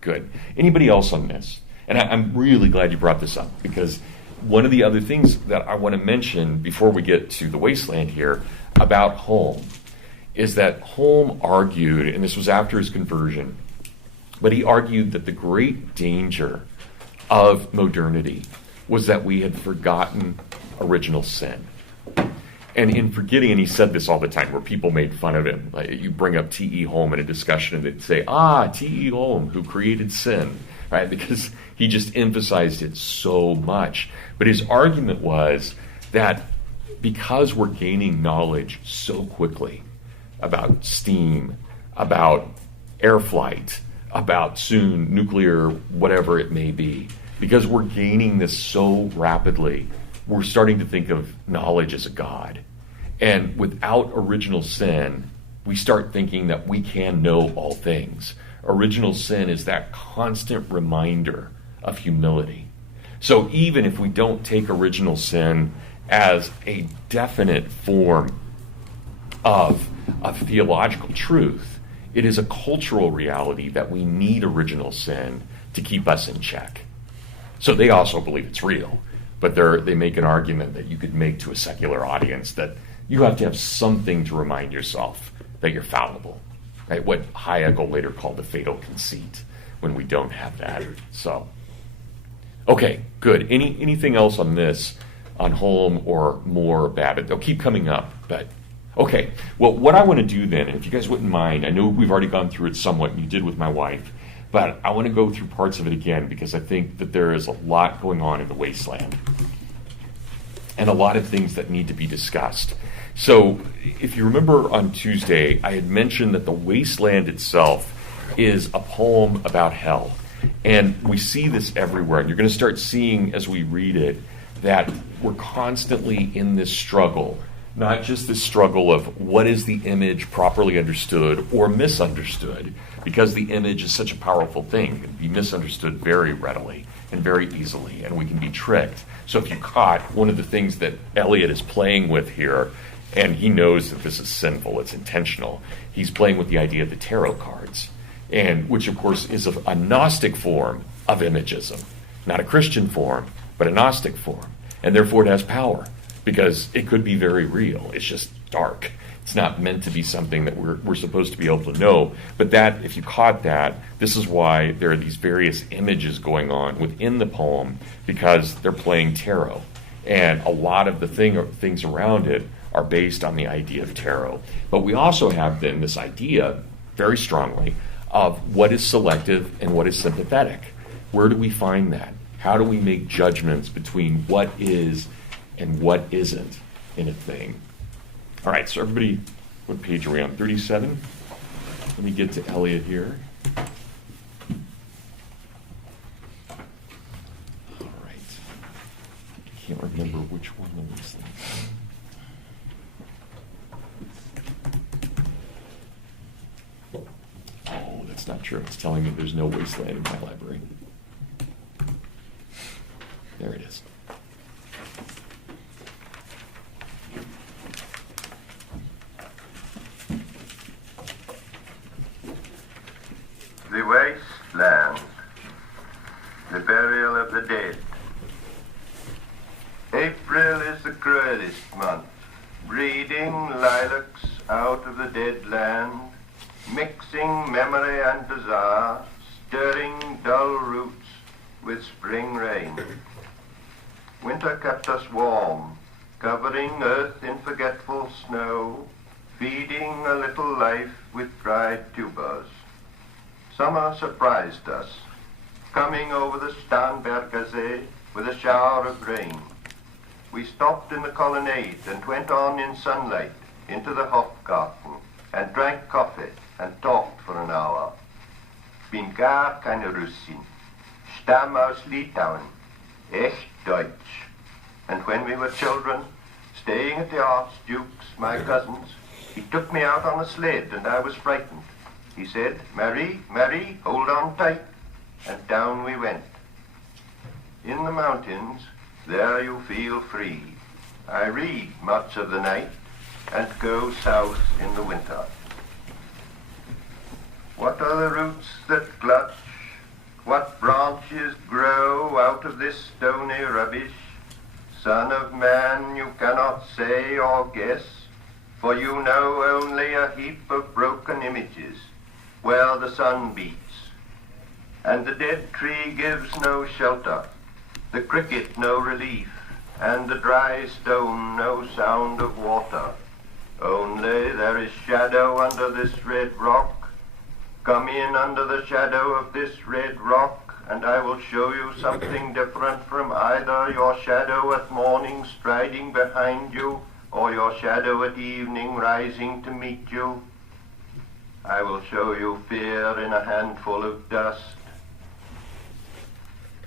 good. Anybody else on this? And I'm really glad you brought this up, because one of the other things that I want to mention before we get to the Wasteland here about Hulme is that Hulme argued, and this was after his conversion, but he argued that the great danger of modernity was that we had forgotten original sin. And in forgetting, and he said this all the time, where people made fun of him. Like, you bring up T.E. Hulme in a discussion, and they'd say, T.E. Hulme, who created sin, right? Because he just emphasized it so much. But his argument was that because we're gaining knowledge so quickly about steam, about air flight, about soon nuclear, whatever it may be, because we're gaining this so rapidly, we're starting to think of knowledge as a god. And without original sin, we start thinking that we can know all things. Original sin is that constant reminder of humility. So even if we don't take original sin as a definite form of theological truth, it is a cultural reality that we need original sin to keep us in check. So they also believe it's real, but they make an argument that you could make to a secular audience that you have to have something to remind yourself that you're fallible, right? What Hayek will later call the fatal conceit, when we don't have that. So, okay, good. Anything else on this, on Hulme or more Babbitt? They'll keep coming up, but okay. Well, what I want to do then, if you guys wouldn't mind, I know we've already gone through it somewhat, and you did with my wife, but I want to go through parts of it again, because I think that there is a lot going on in the Wasteland and a lot of things that need to be discussed. So if you remember on Tuesday, I had mentioned that the Wasteland itself is a poem about hell. And we see this everywhere. And you're going to start seeing as we read it that we're constantly in this struggle, not just this struggle of what is the image properly understood or misunderstood, because the image is such a powerful thing. It can be misunderstood very readily and very easily, and we can be tricked. So if you caught one of the things that Eliot is playing with here, and he knows that this is sinful, it's intentional, he's playing with the idea of the tarot cards, and which of course is a Gnostic form of Imagism, not a Christian form, but a Gnostic form, and therefore it has power. because it could be very real. It's just dark. It's not meant to be something that we're supposed to be able to know. But that, if you caught that, this is why there are these various images going on within the poem, because they're playing tarot. And a lot of the things around it are based on the idea of tarot. But we also have then this idea, very strongly, of what is selective and what is sympathetic. Where do we find that? How do we make judgments between what is and what isn't in a thing? All right, so everybody, what page are we on? 37? Let me get to Eliot here. All right. I can't remember which one of these things. Oh, that's not true. It's telling me there's no Wasteland in my library. There it is. The Wasteland, the burial of the dead. April is the cruelest month, breeding lilacs out of the dead land, mixing memory and desire, stirring dull roots with spring rain. Winter kept us warm, covering earth in forgetful snow, feeding a little life with dried tubers. Summer surprised us, coming over the Starnbergersee with a shower of rain. We stopped in the colonnade and went on in sunlight into the Hofgarten and drank coffee and talked for an hour. Bin gar keine Russin, Stamm aus Litauen, echt Deutsch. And when we were children, staying at the Archduke's, my cousins, he took me out on a sled and I was frightened. He said, Marie, Marie, hold on tight. And down we went. In the mountains, there you feel free. I read much of the night and go south in the winter. What are the roots that clutch? What branches grow out of this stony rubbish? Son of man, you cannot say or guess, for you know only a heap of broken images where the sun beats. And the dead tree gives no shelter, the cricket no relief, and the dry stone no sound of water. Only there is shadow under this red rock. Come in under the shadow of this red rock, and I will show you something different from either your shadow at morning striding behind you, or your shadow at evening rising to meet you. I will show you fear in a handful of dust.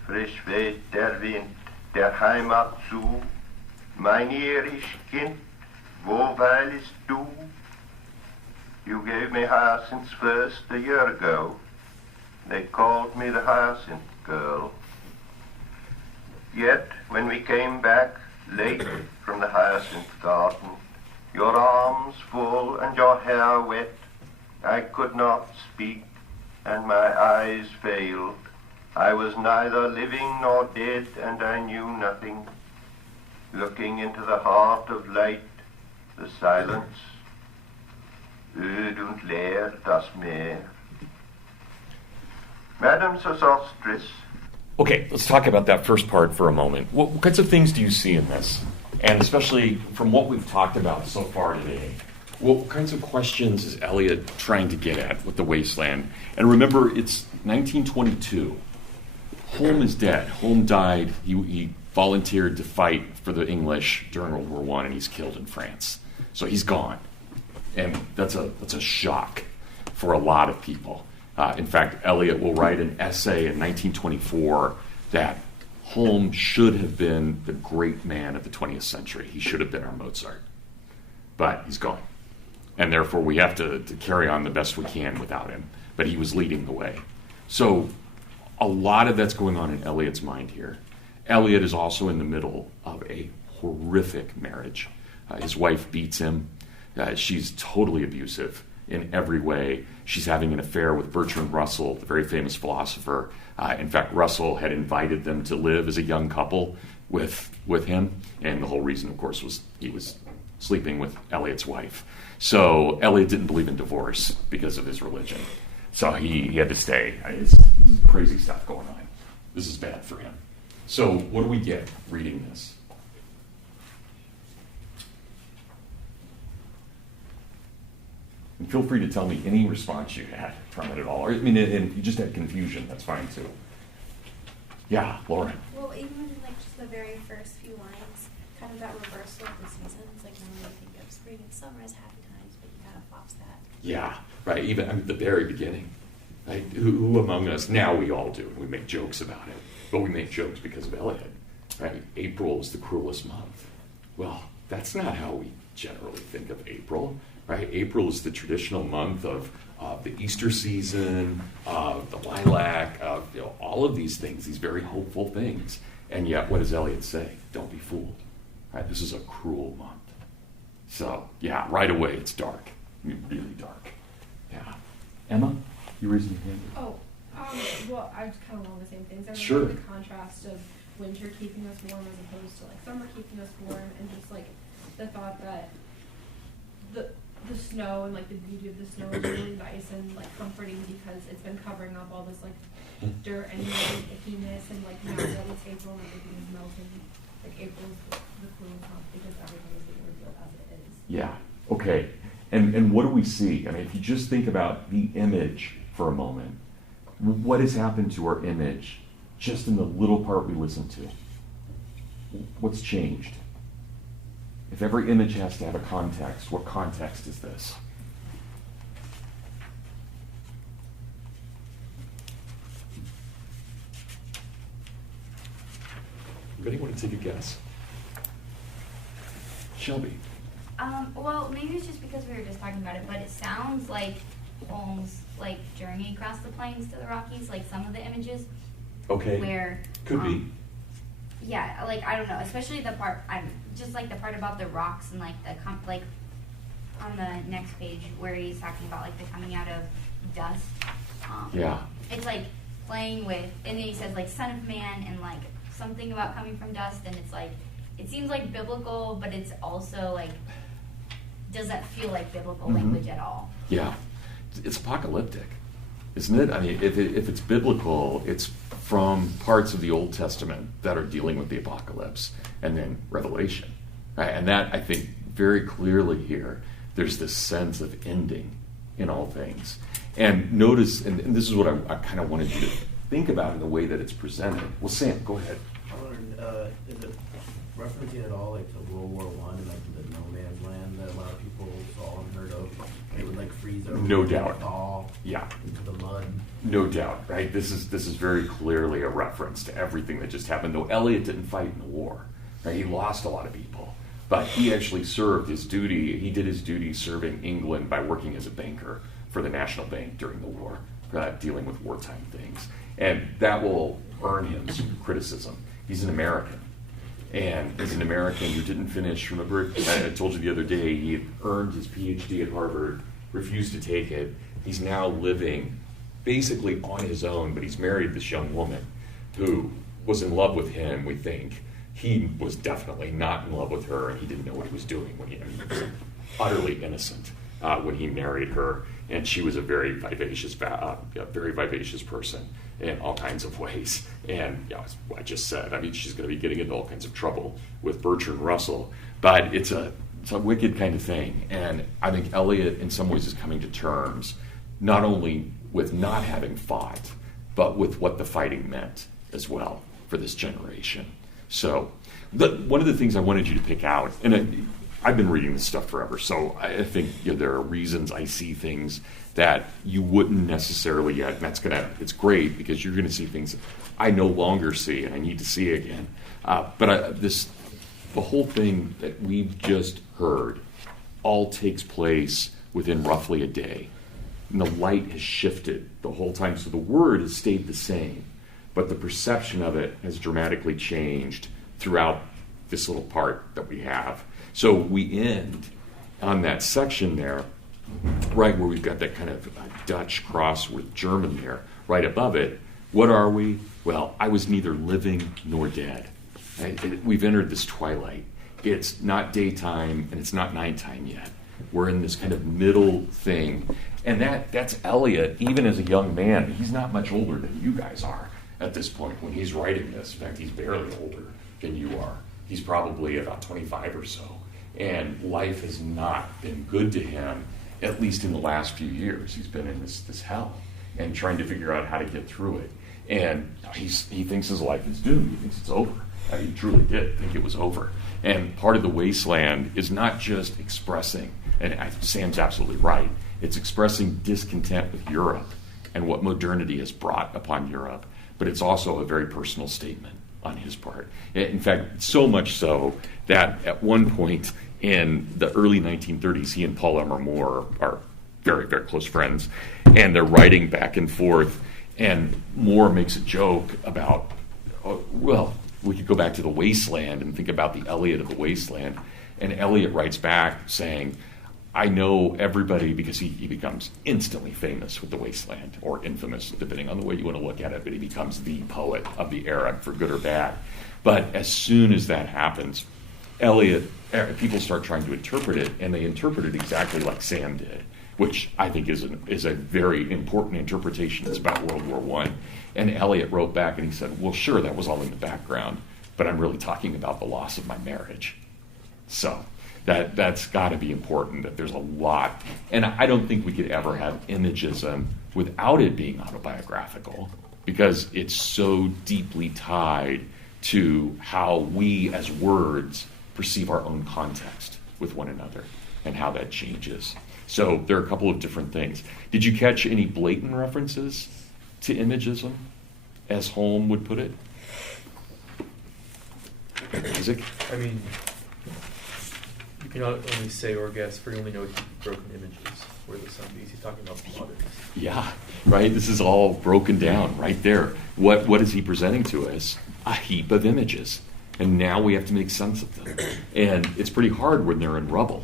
Frisch weht der Wind der Heimat zu. Mein irisch Kind, wo weilest du? You gave me hyacinths first a year ago. They called me the Hyacinth Girl. Yet, when we came back late from the Hyacinth Garden, your arms full and your hair wet, I could not speak, and my eyes failed. I was neither living nor dead, and I knew nothing. Looking into the heart of light, the silence, öd und leer das Meer. Madam Sosostris. Okay, let's talk about that first part for a moment. What kinds of things do you see in this? And especially from what we've talked about so far today, what kinds of questions is Eliot trying to get at with the Wasteland? And remember, it's 1922. Hulme is dead. Hulme died. He volunteered to fight for the English during World War I, and he's killed in France. So he's gone. And that's a shock for a lot of people. In fact, Eliot will write an essay in 1924 that Hulme should have been the great man of the 20th century. He should have been our Mozart. But he's gone. And therefore, we have to carry on the best we can without him. But he was leading the way. So a lot of that's going on in Eliot's mind here. Eliot is also in the middle of a horrific marriage. His wife beats him. She's totally abusive in every way. She's having an affair with Bertrand Russell, the very famous philosopher. In fact, Russell had invited them to live as a young couple, with him, and the whole reason, of course, was he was sleeping with Eliot's wife. So Eliot didn't believe in divorce because of his religion. So he had to stay. It's crazy stuff going on. This is bad for him. So what do we get reading this? And feel free to tell me any response you had from it at all. Or, I mean, and you just had confusion, that's fine too. Yeah, Laura. Well, even in like just the very first few lines, kind of that reversal of the seasons, like normally you think of spring and summer as happy times, but you kind of flops that. Yeah, right. Even at the very beginning, right? Who among us, now we all do, and we make jokes about it, but we make jokes because of Eliot, right? April is the cruelest month. Well, that's not how we generally think of April, right? April is the traditional month of the Easter season, the lilac, all of these things, these very hopeful things. And yet, what does Eliot say? Don't be fooled. Right? This is a cruel month. So, yeah, right away it's dark. I mean, really dark. Yeah. Emma, you raising your hand? Oh, well, I just kind of along the same things. I really Sure. like the contrast of winter keeping us warm as opposed to like summer keeping us warm, and just like the thought that the snow and like the beauty of the snow is really nice and like comforting because it's been covering up all this like dirt and ickiness, and like now that it's April and everything is melting, like April is the coolest month because everything is being revealed as it is. Yeah. Okay. And what do we see? I mean, if you just think about the image for a moment, what has happened to our image just in the little part we listened to? What's changed? If every image has to have a context, what context is this? Anybody want to take a guess? Shelby. Well, maybe it's just because we were just talking about it, but it sounds like Holmes' like journey across the plains to the Rockies, like some of the images. Okay. Where Could be. Yeah, like I don't know, especially the part I'm just like the part about the rocks and like the like on the next page where he's talking about like the coming out of dust. Yeah. It's like playing with, and then he says like son of man and like something about coming from dust, and it's like it seems like biblical, but it's also like does that feel like biblical language at all? Yeah, it's apocalyptic, isn't it? I mean, if it's biblical, it's from parts of the Old Testament that are dealing with the apocalypse, and then Revelation, right? And that, I think, very clearly here, there's this sense of ending in all things. And notice, and this is what I kind of wanted you to think about in the way that it's presented. Well, Sam, go ahead. I wondered, is it referencing at all like to World War I and like the no man's land that a lot of people saw and heard of? It would like freeze over. No doubt. Thaw Yeah. into the mud. No doubt, right? This is very clearly a reference to everything that just happened. Though Eliot didn't fight in the war, right? He lost a lot of people, but he actually served his duty. He did his duty serving England by working as a banker for the National Bank during the war, dealing with wartime things, and that will earn him some criticism. He's an American, and as an American who didn't finish, remember I told you the other day, he had earned his PhD at Harvard, refused to take it. He's now living basically on his own, but he's married this young woman who was in love with him, we think. He was definitely not in love with her, and he didn't know what he was doing when he was utterly innocent when he married her. And she was a very vivacious person in all kinds of ways. And I just said, I mean, she's going to be getting into all kinds of trouble with Bertrand Russell. But it's a wicked kind of thing. And I think Eliot, in some ways, is coming to terms not only with not having fought, but with what the fighting meant as well for this generation. So one of the things I wanted you to pick out, and I've been reading this stuff forever, so I think there are reasons I see things that you wouldn't necessarily yet, and it's great because you're going to see things I no longer see and I need to see again. But the whole thing that we've just heard all takes place within roughly a day. And the light has shifted the whole time, so the word has stayed the same, but the perception of it has dramatically changed throughout this little part that we have. So we end on that section there, right where we've got that kind of Dutch cross with German there, right above it. What are we? Well, I was neither living nor dead. We've entered this twilight. It's not daytime and it's not nighttime yet. We're in this kind of middle thing. And that's Eliot, even as a young man. He's not much older than you guys are at this point when he's writing this. In fact, he's barely older than you are. He's probably about 25 or so. And life has not been good to him, at least in the last few years. He's been in this hell and trying to figure out how to get through it. And he thinks his life is doomed. He thinks it's over. He truly did think it was over. And part of the Wasteland is not just expressing, and Sam's absolutely right, it's expressing discontent with Europe and what modernity has brought upon Europe, but it's also a very personal statement on his part. In fact, so much so that at one point in the early 1930s, he and Paul Emer Moore are very, very close friends, and they're writing back and forth, and Moore makes a joke about, we could go back to the Wasteland and think about the Eliot of the Wasteland. And Eliot writes back saying, I know everybody, because he becomes instantly famous with the Wasteland, or infamous, depending on the way you want to look at it, but he becomes the poet of the era, for good or bad. But as soon as that happens, Eliot, people start trying to interpret it, and they interpret it exactly like Sam did, which I think is a very important interpretation. It's about World War I. And Eliot wrote back and he said, well, sure, that was all in the background, but I'm really talking about the loss of my marriage. So that's got to be important, that there's a lot. And I don't think we could ever have Imagism without it being autobiographical, because it's so deeply tied to how we as words perceive our own context with one another and how that changes. So there are a couple of different things. Did you catch any blatant references to Imagism, as Hulme would put it? Isaac? I mean, you cannot only say or guess, for you only know broken images where the sun beats. He's talking about modernity. Yeah, right? This is all broken down right there. What is he presenting to us? A heap of images. And now we have to make sense of them. And it's pretty hard when they're in rubble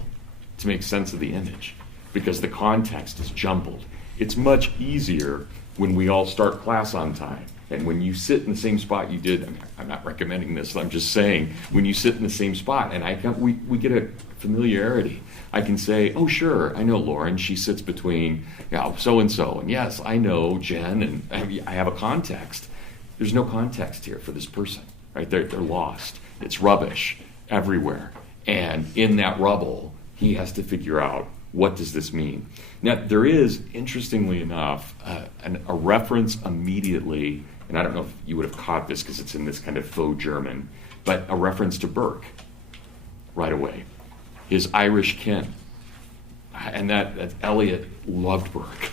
to make sense of the image, because the context is jumbled. It's much easier when we all start class on time. And when you sit in the same spot you did, I'm not recommending this, I'm just saying, when you sit in the same spot, and we get a familiarity. I can say, oh, sure, I know Lauren, she sits between so-and-so, and yes, I know Jen, and I have a context. There's no context here for this person, right? They're lost. It's rubbish everywhere. And in that rubble, he has to figure out, what does this mean? Now, there is, interestingly enough, a reference immediately, and I don't know if you would have caught this because it's in this kind of faux German, but a reference to Burke right away. His Irish kin. And that Eliot loved Burke,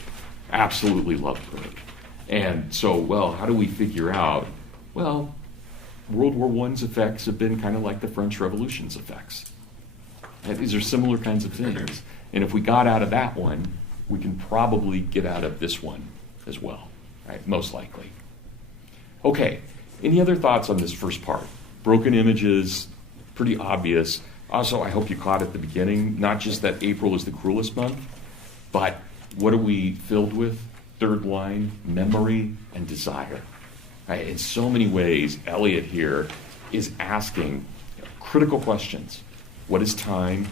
absolutely loved Burke. And so, how do we figure out, World War I's effects have been kind of like the French Revolution's effects. And these are similar kinds of things. And if we got out of that one, we can probably get out of this one as well, right? Most likely. Okay, any other thoughts on this first part? Broken images, pretty obvious. Also, I hope you caught at the beginning, not just that April is the cruelest month, but what are we filled with? Third line, memory and desire. Right? In so many ways, Eliot here is asking critical questions. What is time?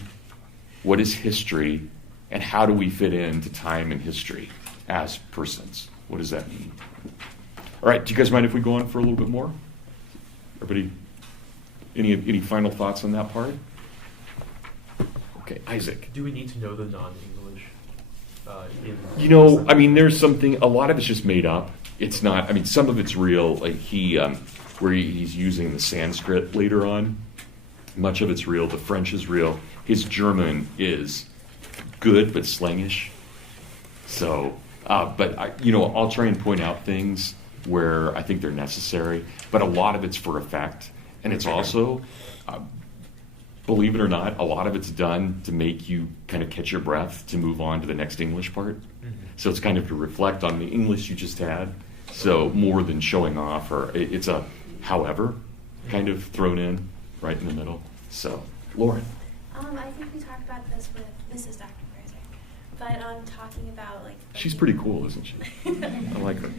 What is history? And how do we fit into time and history as persons? What does that mean? All right, do you guys mind if we go on for a little bit more? Everybody, any final thoughts on that part? Okay, Isaac. Do we need to know the non-English? There's something, a lot of it's just made up. It's not, some of it's real, like where he's using the Sanskrit later on. Much of it's real. The French is real. His German is good but slangish. So, I'll try and point out things where I think they're necessary, but a lot of it's for effect. And it's also, believe it or not, a lot of it's done to make you kind of catch your breath to move on to the next English part. Mm-hmm. So it's kind of to reflect on the English you just had. So more than showing off, or it's a however kind of thrown in right in the middle. So, Lauren. I think we talked about this with Mrs. Dr. Fraser, but talking about she's pretty cool, isn't she? I like her.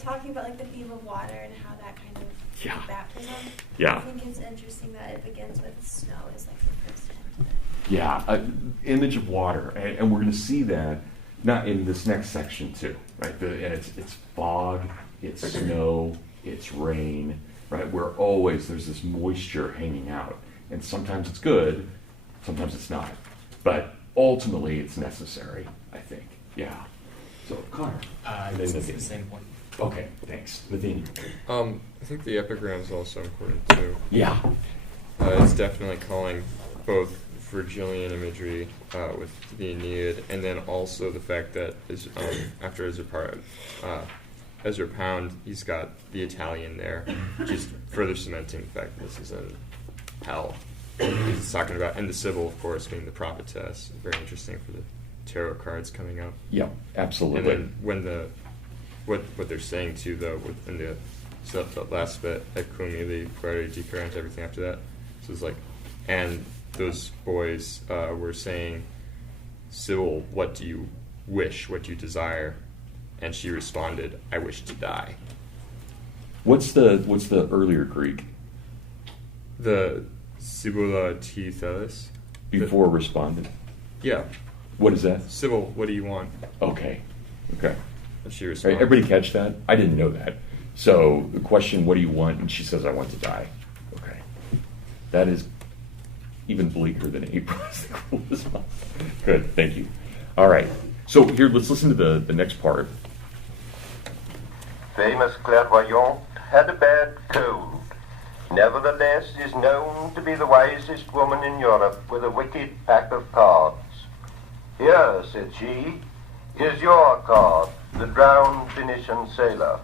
Talking about the theme of water and how that kind of Yeah. baptism. Yeah. I think it's interesting that it begins with snow as like the first hint. Yeah, image of water, and we're going to see that not in this next section too, right? And it's fog, it's snow, it's rain, right? There's this moisture hanging out, and sometimes it's good, sometimes it's not, but ultimately it's necessary, I think. Yeah. So Connor, It's the same point. Okay, thanks. Nathaniel. I think the epigram is also important too. Yeah. It's definitely calling both Virgilian imagery with the Aeneid, and then also the fact that after Ezra Pound, he's got the Italian there, just further cementing the fact that this is in hell. He's talking about, and the Sibyl, of course, being the prophetess. Very interesting for the tarot cards coming up. Yeah, absolutely. And then when what they're saying too, though, in the last bit at Kumi, the Pueri Dicarent, everything after that. So it's like, and those boys were saying, Sibyl, what do you wish? What do you desire? And she responded, I wish to die. What's the earlier Greek? The Sibula T Thelis. Before responded. Yeah. What is that? Sibyl, what do you want? Okay. And she responded. Everybody catch that? I didn't know that. So the question, what do you want? And she says, I want to die. Okay. That is even bleaker than April is the coolest month. Good, thank you. All right. So here, let's listen to the next part. Famous clairvoyant had a bad cold. Nevertheless is known to be the wisest woman in Europe with a wicked pack of cards. Here, said she, is your card, the drowned Phoenician sailor.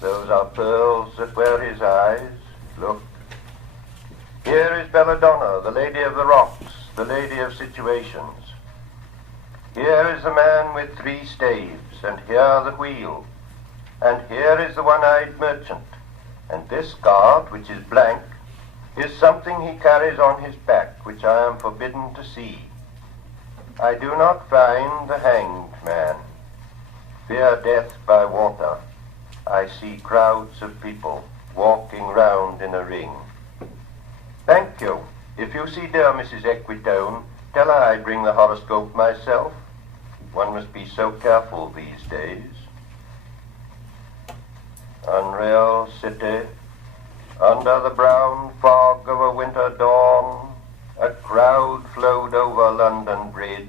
Those are pearls that were his eyes. Look. Here is Belladonna, the lady of the rocks, the lady of situations. Here is the man with 3 staves, and here the wheel. And here is the one-eyed merchant. And this card, which is blank, is something he carries on his back, which I am forbidden to see. I do not find the hanged man. Fear death by water. I see crowds of people walking round in a ring. Thank you. If you see dear Mrs. Equitone, tell her I bring the horoscope myself. One must be so careful these days. Unreal city, under the brown fog of a winter dawn, a crowd flowed over London Bridge.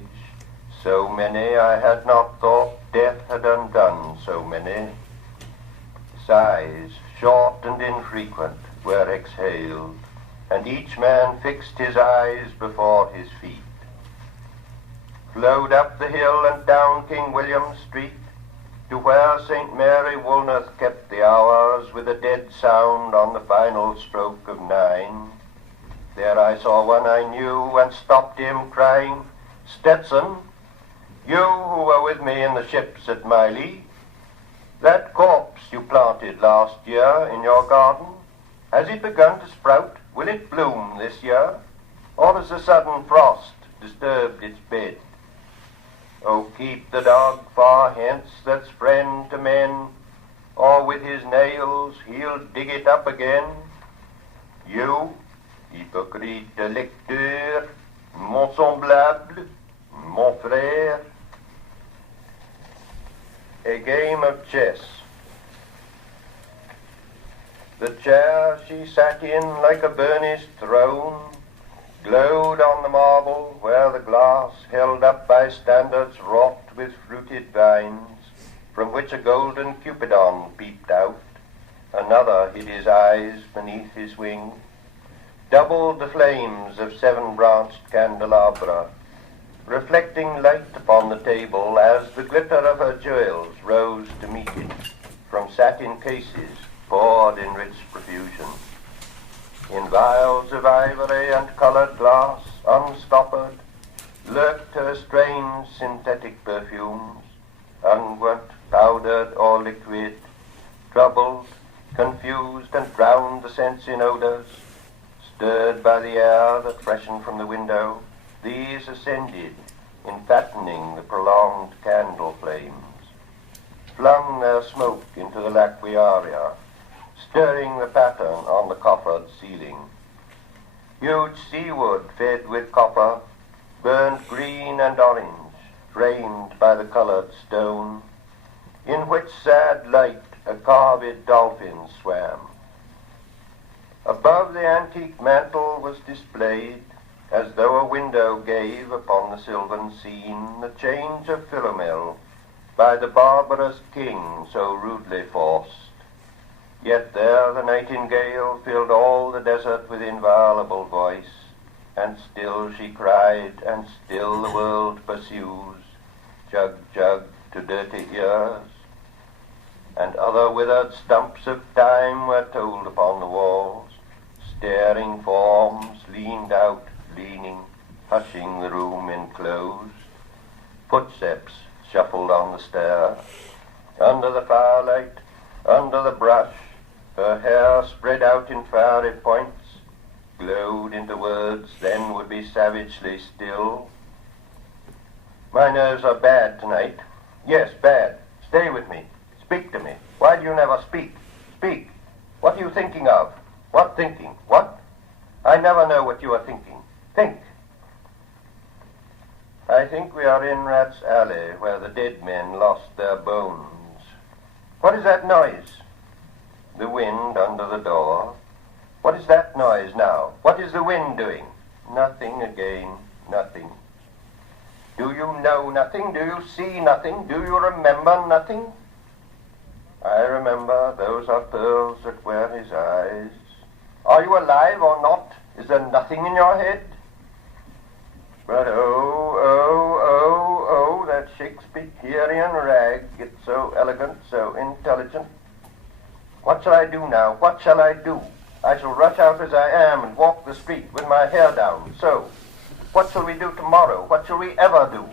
So many I had not thought death had undone so many. Sighs, short and infrequent, were exhaled, and each man fixed his eyes before his feet. Flowed up the hill and down King William Street, to where St. Mary Woolnoth kept the hours with a dead sound on the final stroke of 9. There I saw one I knew and stopped him, crying, Stetson, you who were with me in the ships at Miley, that corpse you planted last year in your garden, has it begun to sprout? Will it bloom this year? Or has a sudden frost disturbed its bed? Oh, keep the dog far hence that's friend to men, or with his nails he'll dig it up again. You, hypocrite lecteur, mon semblable, mon frère. A game of chess. The chair she sat in like a burnished throne glowed on the marble where the glass held up by standards wrought with fruited vines, from which a golden Cupidon peeped out. Another hid his eyes beneath his wing. Doubled the flames of 7-branched candelabra, reflecting light upon the table as the glitter of her jewels rose to meet it from satin cases poured in rich profusion. In vials of ivory and colored glass, unstoppered, lurked her strange synthetic perfumes, unguent, powdered or liquid, troubled, confused and drowned the sense in odors, stirred by the air that freshened from the window. These ascended, enfattening the prolonged candle flames, flung their smoke into the laquiaria, stirring the pattern on the coffered ceiling. Huge seawood fed with copper, burnt green and orange, framed by the colored stone, in which sad light a carved dolphin swam. Above the antique mantel was displayed, as though a window gave upon the sylvan scene, the change of Philomel by the barbarous king so rudely forced. Yet there the nightingale filled all the desert with inviolable voice, and still she cried, and still the world pursues, jug, jug, to dirty ears. And other withered stumps of time were told upon the walls, staring forms leaned out, leaning, hushing the room enclosed. Footsteps shuffled on the stair. Under the firelight, under the brush, her hair spread out in fiery points, glowed into words, then would be savagely still. My nerves are bad tonight. Yes, bad. Stay with me. Speak to me. Why do you never speak? Speak. What are you thinking of? What thinking? What? I never know what you are thinking. Think. I think we are in Rat's Alley, where the dead men lost their bones. What is that noise? The wind under the door. What is that noise now? What is the wind doing? Nothing again, nothing. Do you know nothing? Do you see nothing? Do you remember nothing? I remember those are pearls that were his eyes. Are you alive or not? Is there nothing in your head? But oh, that Shakespearean rag, it's so elegant, so intelligent. What shall I do now? What shall I do? I shall rush out as I am and walk the street with my hair down, so. What shall we do tomorrow? What shall we ever do?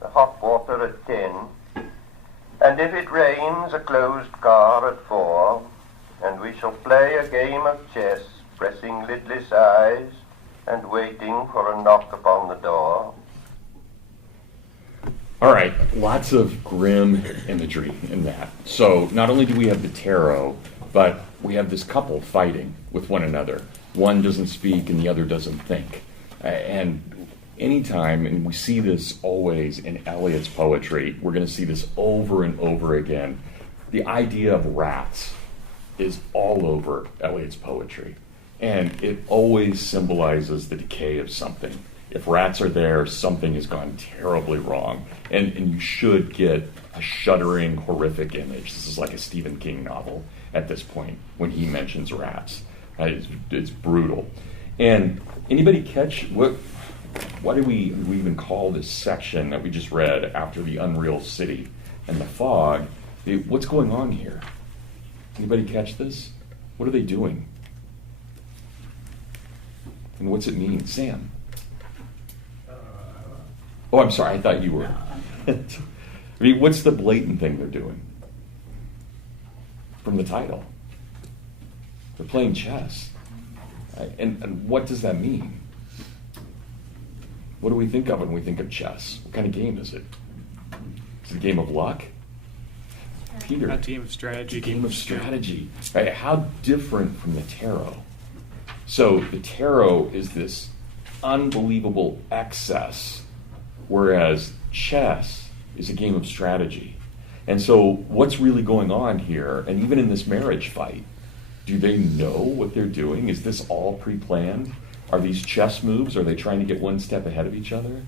The hot water at 10, and if it rains, a closed car at 4, and we shall play a game of chess, pressing lidless eyes and waiting for a knock upon the door. All right, lots of grim imagery in that. So not only do we have the tarot, but we have this couple fighting with one another. One doesn't speak and the other doesn't think. And anytime, and we see this always in Eliot's poetry, we're going to see this over and over again. The idea of rats is all over Eliot's poetry. And it always symbolizes the decay of something. If rats are there, something has gone terribly wrong. And you should get a shuddering, horrific image. This is like a Stephen King novel at this point when he mentions rats. It's brutal. And anybody catch what do we even call this section that we just read after the unreal city and the fog? What's going on here? Anybody catch this? What are they doing? And what's it mean? Sam? Oh, I'm sorry. I thought you were. I mean, what's the blatant thing they're doing? From the title. They're playing chess. And what does that mean? What do we think of when we think of chess? What kind of game is it? Is it a game of luck? Peter. A game of strategy. It's a game of strategy. Right? How different from the tarot? So the tarot is this unbelievable excess, whereas chess is a game of strategy. And so what's really going on here, and even in this marriage fight, do they know what they're doing? Is this all pre-planned? Are these chess moves? Are they trying to get one step ahead of each other?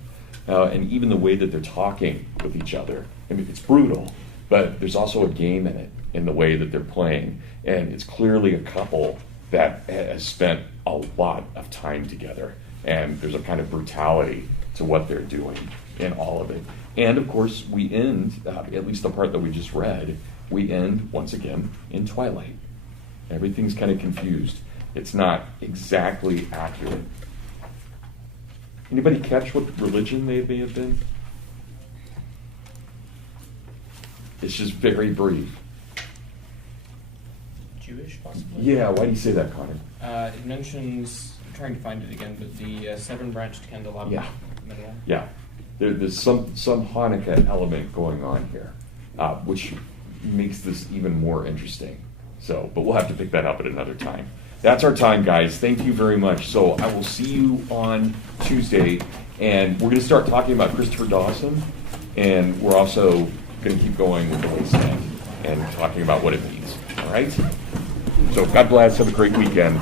And even the way that they're talking with each other. I mean, it's brutal, but there's also a game in it, in the way that they're playing. And it's clearly a couple that has spent a lot of time together. And there's a kind of brutality to what they're doing in all of it. And of course, we end, at least the part that we just read, we end, once again, in twilight. Everything's kind of confused. It's not exactly accurate. Anybody catch what religion they may have been? It's just very brief. Jewish, possibly? Yeah, why do you say that, Connor? It mentions, I'm trying to find it again, but the seven-branched candelabra. Yeah. Middle. Yeah. There's some Hanukkah element going on here, which makes this even more interesting. So, but we'll have to pick that up at another time. That's our time, guys. Thank you very much. So I will see you on Tuesday, and we're going to start talking about Christopher Dawson, and we're also going to keep going with the Wasteland and talking about what it means. All right? So God bless. Have a great weekend.